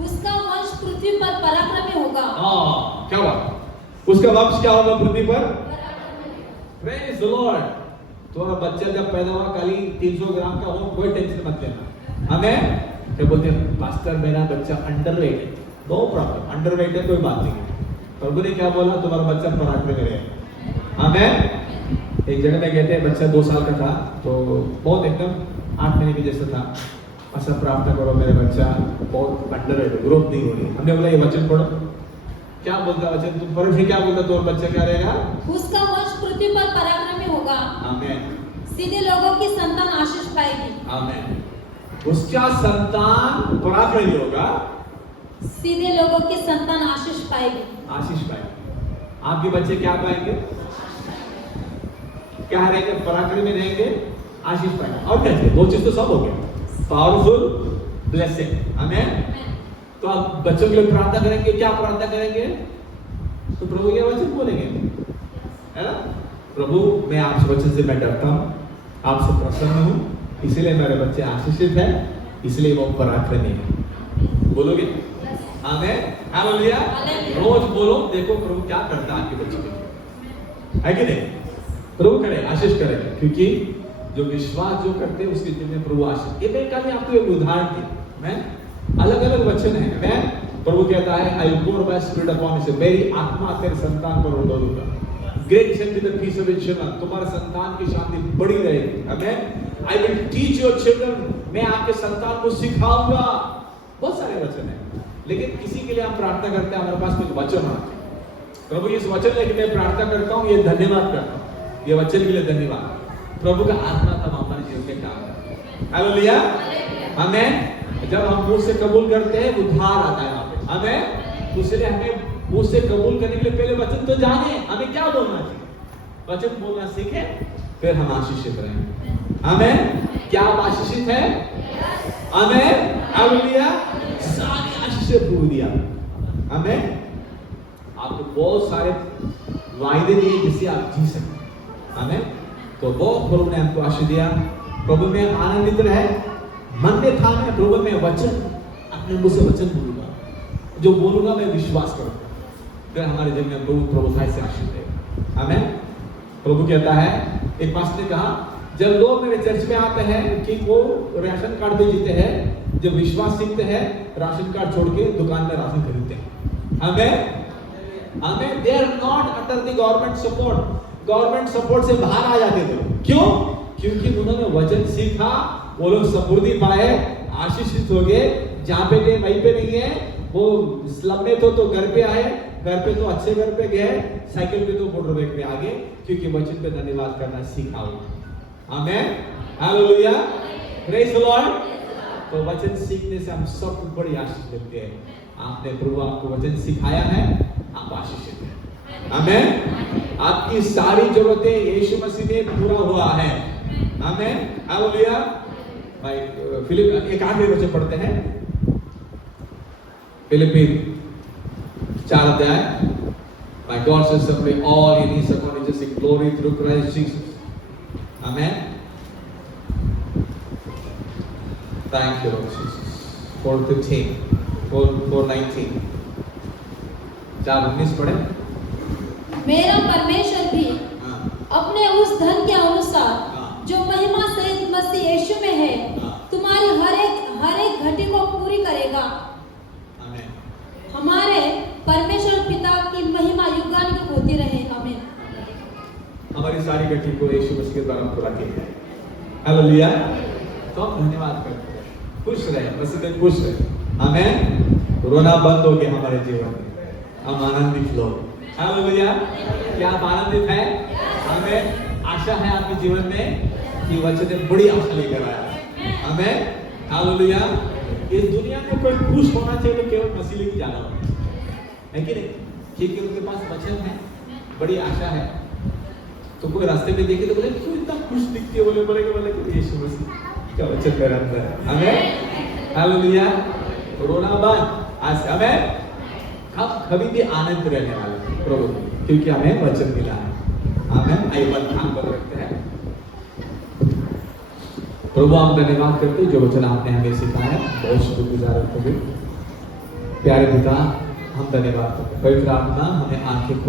उसका वंश पृथ्वी पर पराक्रमी होगा। हाँ, क्या बात? उसका वंश क्या होगा पृथ्वी पर? Praise the Lord. तुम्हारा बच्चा जब पैदा हुआ खाली 300 ग्राम का हो, कोई टेंशन मत लेना। हमें क्या बोलते हैं? पास्टर मेरा बच्चा अंडरवेट है, नो प्रॉब्लम, अंडरवेट है कोई बात नहीं। प्रभु ने क्या बोला? तुम्हारा बच्चा पराक्रमी रहेगा। हमें एक जगह में कहते हैं बच्चा 2 साल का था, तो बहुत एकदम 8 महीने के जैसा था। ऐसा प्रार्थना करो मेरे बच्चा बहुत अंडरवेट, ग्रोथ नहीं हो रही। हमने बोला ये वचन पढ़ो। क्या बोलता वचन? तुम पढ़ो, फिर क्या बोलता? तो बच्चा क्या रहेगा? उसका वंश पृथ्वी पर पराक्रमी होगा। आमीन। सीधे लोगों की संतान आशीष पाएगी। आमीन। उसका संतान पराक्रमी होगा, सीधे लोगों की संतान आशीष पाएगी। आशीष पाएंगे। आपके बच्चे क्या पाएंगे? क्या रहेंगे? पराक्रमी रहेंगे, आशीष पाएंगे। और क्या चाहिए? 2 चीज तो सब हो गया। Powerful, blessing. आमीन। तो आप बच्चों के लिए प्रार्थना करेंगे, क्या प्रार्थना करेंगे? तो प्रभु ये वचन बोलेंगे, है ना? प्रभु मैं आपसे वचन से मैं डरता हूँ, आपसे प्रसन्न हूँ, इसलिए मेरे बच्चे आशीषित है, इसलिए वो पराक्रमी है। बोलोगे? आमीन। हालेलुया। रोज बोलो, देखो प्रभु क्या करता है आपके बच्चे के लिए, है कि नहीं? प्रभु करे, आशीष करेगा, क्योंकि जो विश्वास जो करते हैं उसके जिम्मे प्रभु आशीष। ये मैं कल आपको एक उदाहरण दी, मैं अलग-अलग वचन है। मैं प्रभु कहता है I will pour my spirit upon you, मेरी आत्मा तेरे संतान पर उड़ाऊंगा। ग्रेट शक्ति द पीस ऑफ इशमा, तुम्हारे संतान की शांति बड़ी रहेगी। आमीन। I will teach your children, मैं आपके संतान को सिखाऊंगा। बहुत सारे वचन है, लेकिन किसी के लिए हम प्रार्थना करते हैं, हमारे पास कुछ वचन आते हैं। प्रभु इस वचन लेके मैं प्रार्थना करता हूँ, ये धन्यवाद करता हूँ, ये वचन के लिए धन्यवाद। प्रभु का आत्मा तब हमारे जीवन में काम करता है। हालेलुया। आमीन। जब हम मुंह से कबूल करते हैं उद्धार आता है वहां पे। आमीन। इसलिए हमें मुंह से कबूल करने के लिए पहले वचन तो जाने, हमें क्या बोलना चाहिए, वचन बोलना सीखे, फिर हम आशीषित रहेंगे। आमीन। क्या आप आशीषित है? आमीन। हालेलुया। सारी आशीषें प्रभु दिया। आमीन। आपको बहुत सारे वायदे दिए जिससे आप जी सकते। आमीन। तो बहुत प्रभु ने हमको आशीष दिया। प्रभु में आनंदित रहे, मन में था मैं प्रभु में वचन, अपने मुंह से वचन बोलूंगा, जो बोलूंगा मैं विश्वास करूंगा, फिर हमारे जीवन में प्रभु थाई से आशीष देगा। आमीन। प्रभु कहता है, एक पास्टर ने कहा जब लोग मेरे चर्च में आते हैं कि वो राशन कार्ड पे जीते हैं, जब विश्वास सीखते हैं राशन कार्ड छोड़ के दुकान में राशन खरीदते हैं। आमीन। आमीन। They are not under the government support, government support से बाहर आ जाते थे। क्यों? क्योंकि उन्होंने वचन सीखा, वो लोग समृद्धि पाए, आशीषित हो गए। जहां पे गए वहीं पे नहीं है, वो स्लम में तो घर पे आए, घर पे तो अच्छे घर पे गए, साइकिल पे तो मोटरबाइक पे आ गए, क्योंकि वचन पे धन्यवाद करना सीखा हो। आमीन। हालेलुया। Praise the Lord. तो वचन सीखने से हम सब बड़ी आशीष मिलती है। आपने प्रभु आपको वचन सिखाया है, आप आशीषित हैं। आमीन। आपकी सारी जरूरतें यीशु मसीह में पूरा हुआ है। आमीन। हालेलुया। भाई फिलिप एक आखिरी वचन पढ़ते हैं, फिलिपी 4 अध्याय। My God says simply all he needs according to his glory through Christ Jesus. Amen. Thank you Lord Jesus. 4:15, 4:19. 4:19 पढ़े। मेरा परमेश्वर भी अपने उस धन के अनुसार जो महिमा सहित मसीह यीशु में है, तुम्हारी हर एक घटी को पूरी करेगा। आमीन। हमारे परमेश्वर पिता की महिमा युगानुयुग होती रहे। आमीन। हमारी सारी घटी को यीशु मसीह के द्वारा पूरा किया है। हालेलुया। तो हम धन्यवाद करते हैं, खुश रहे, मसीह में खुश रहे। आमीन। रोना बंद हो गया हमारे जीवन में, हम आनंदित लोग। हालेलुया। क्या आप आनंदित हैं? हमें आशा है आपके जीवन में कि वचन ने बड़ी आशा लेकर आया। हमें हालेलुया। इस दुनिया में कोई खुश होना चाहिए तो केवल मसीह लेके जाना होगा, है कि नहीं? क्योंकि उनके पास वचन है, बड़ी आशा है। तो कोई रास्ते में देखे तो बोले क्यों इतना खुश दिखते, बोले कि यीशु मसीह का वचन मेरे अंदर है। हमें हालेलुया। रोना बंद आज से हमें हम कभी भी आनंद रहने वाले प्रभु, क्योंकि हमें वचन मिला है। हमें आइए ध्यान पर रखते हैं। प्रभु हम धन्यवाद करते हैं जो वचन आपने हमें सिखाया है, बहुत शुक्रगुजार प्रभु। प्यारे पिता हम धन्यवाद करते हैं। पवित्र आत्मा हमें आंखें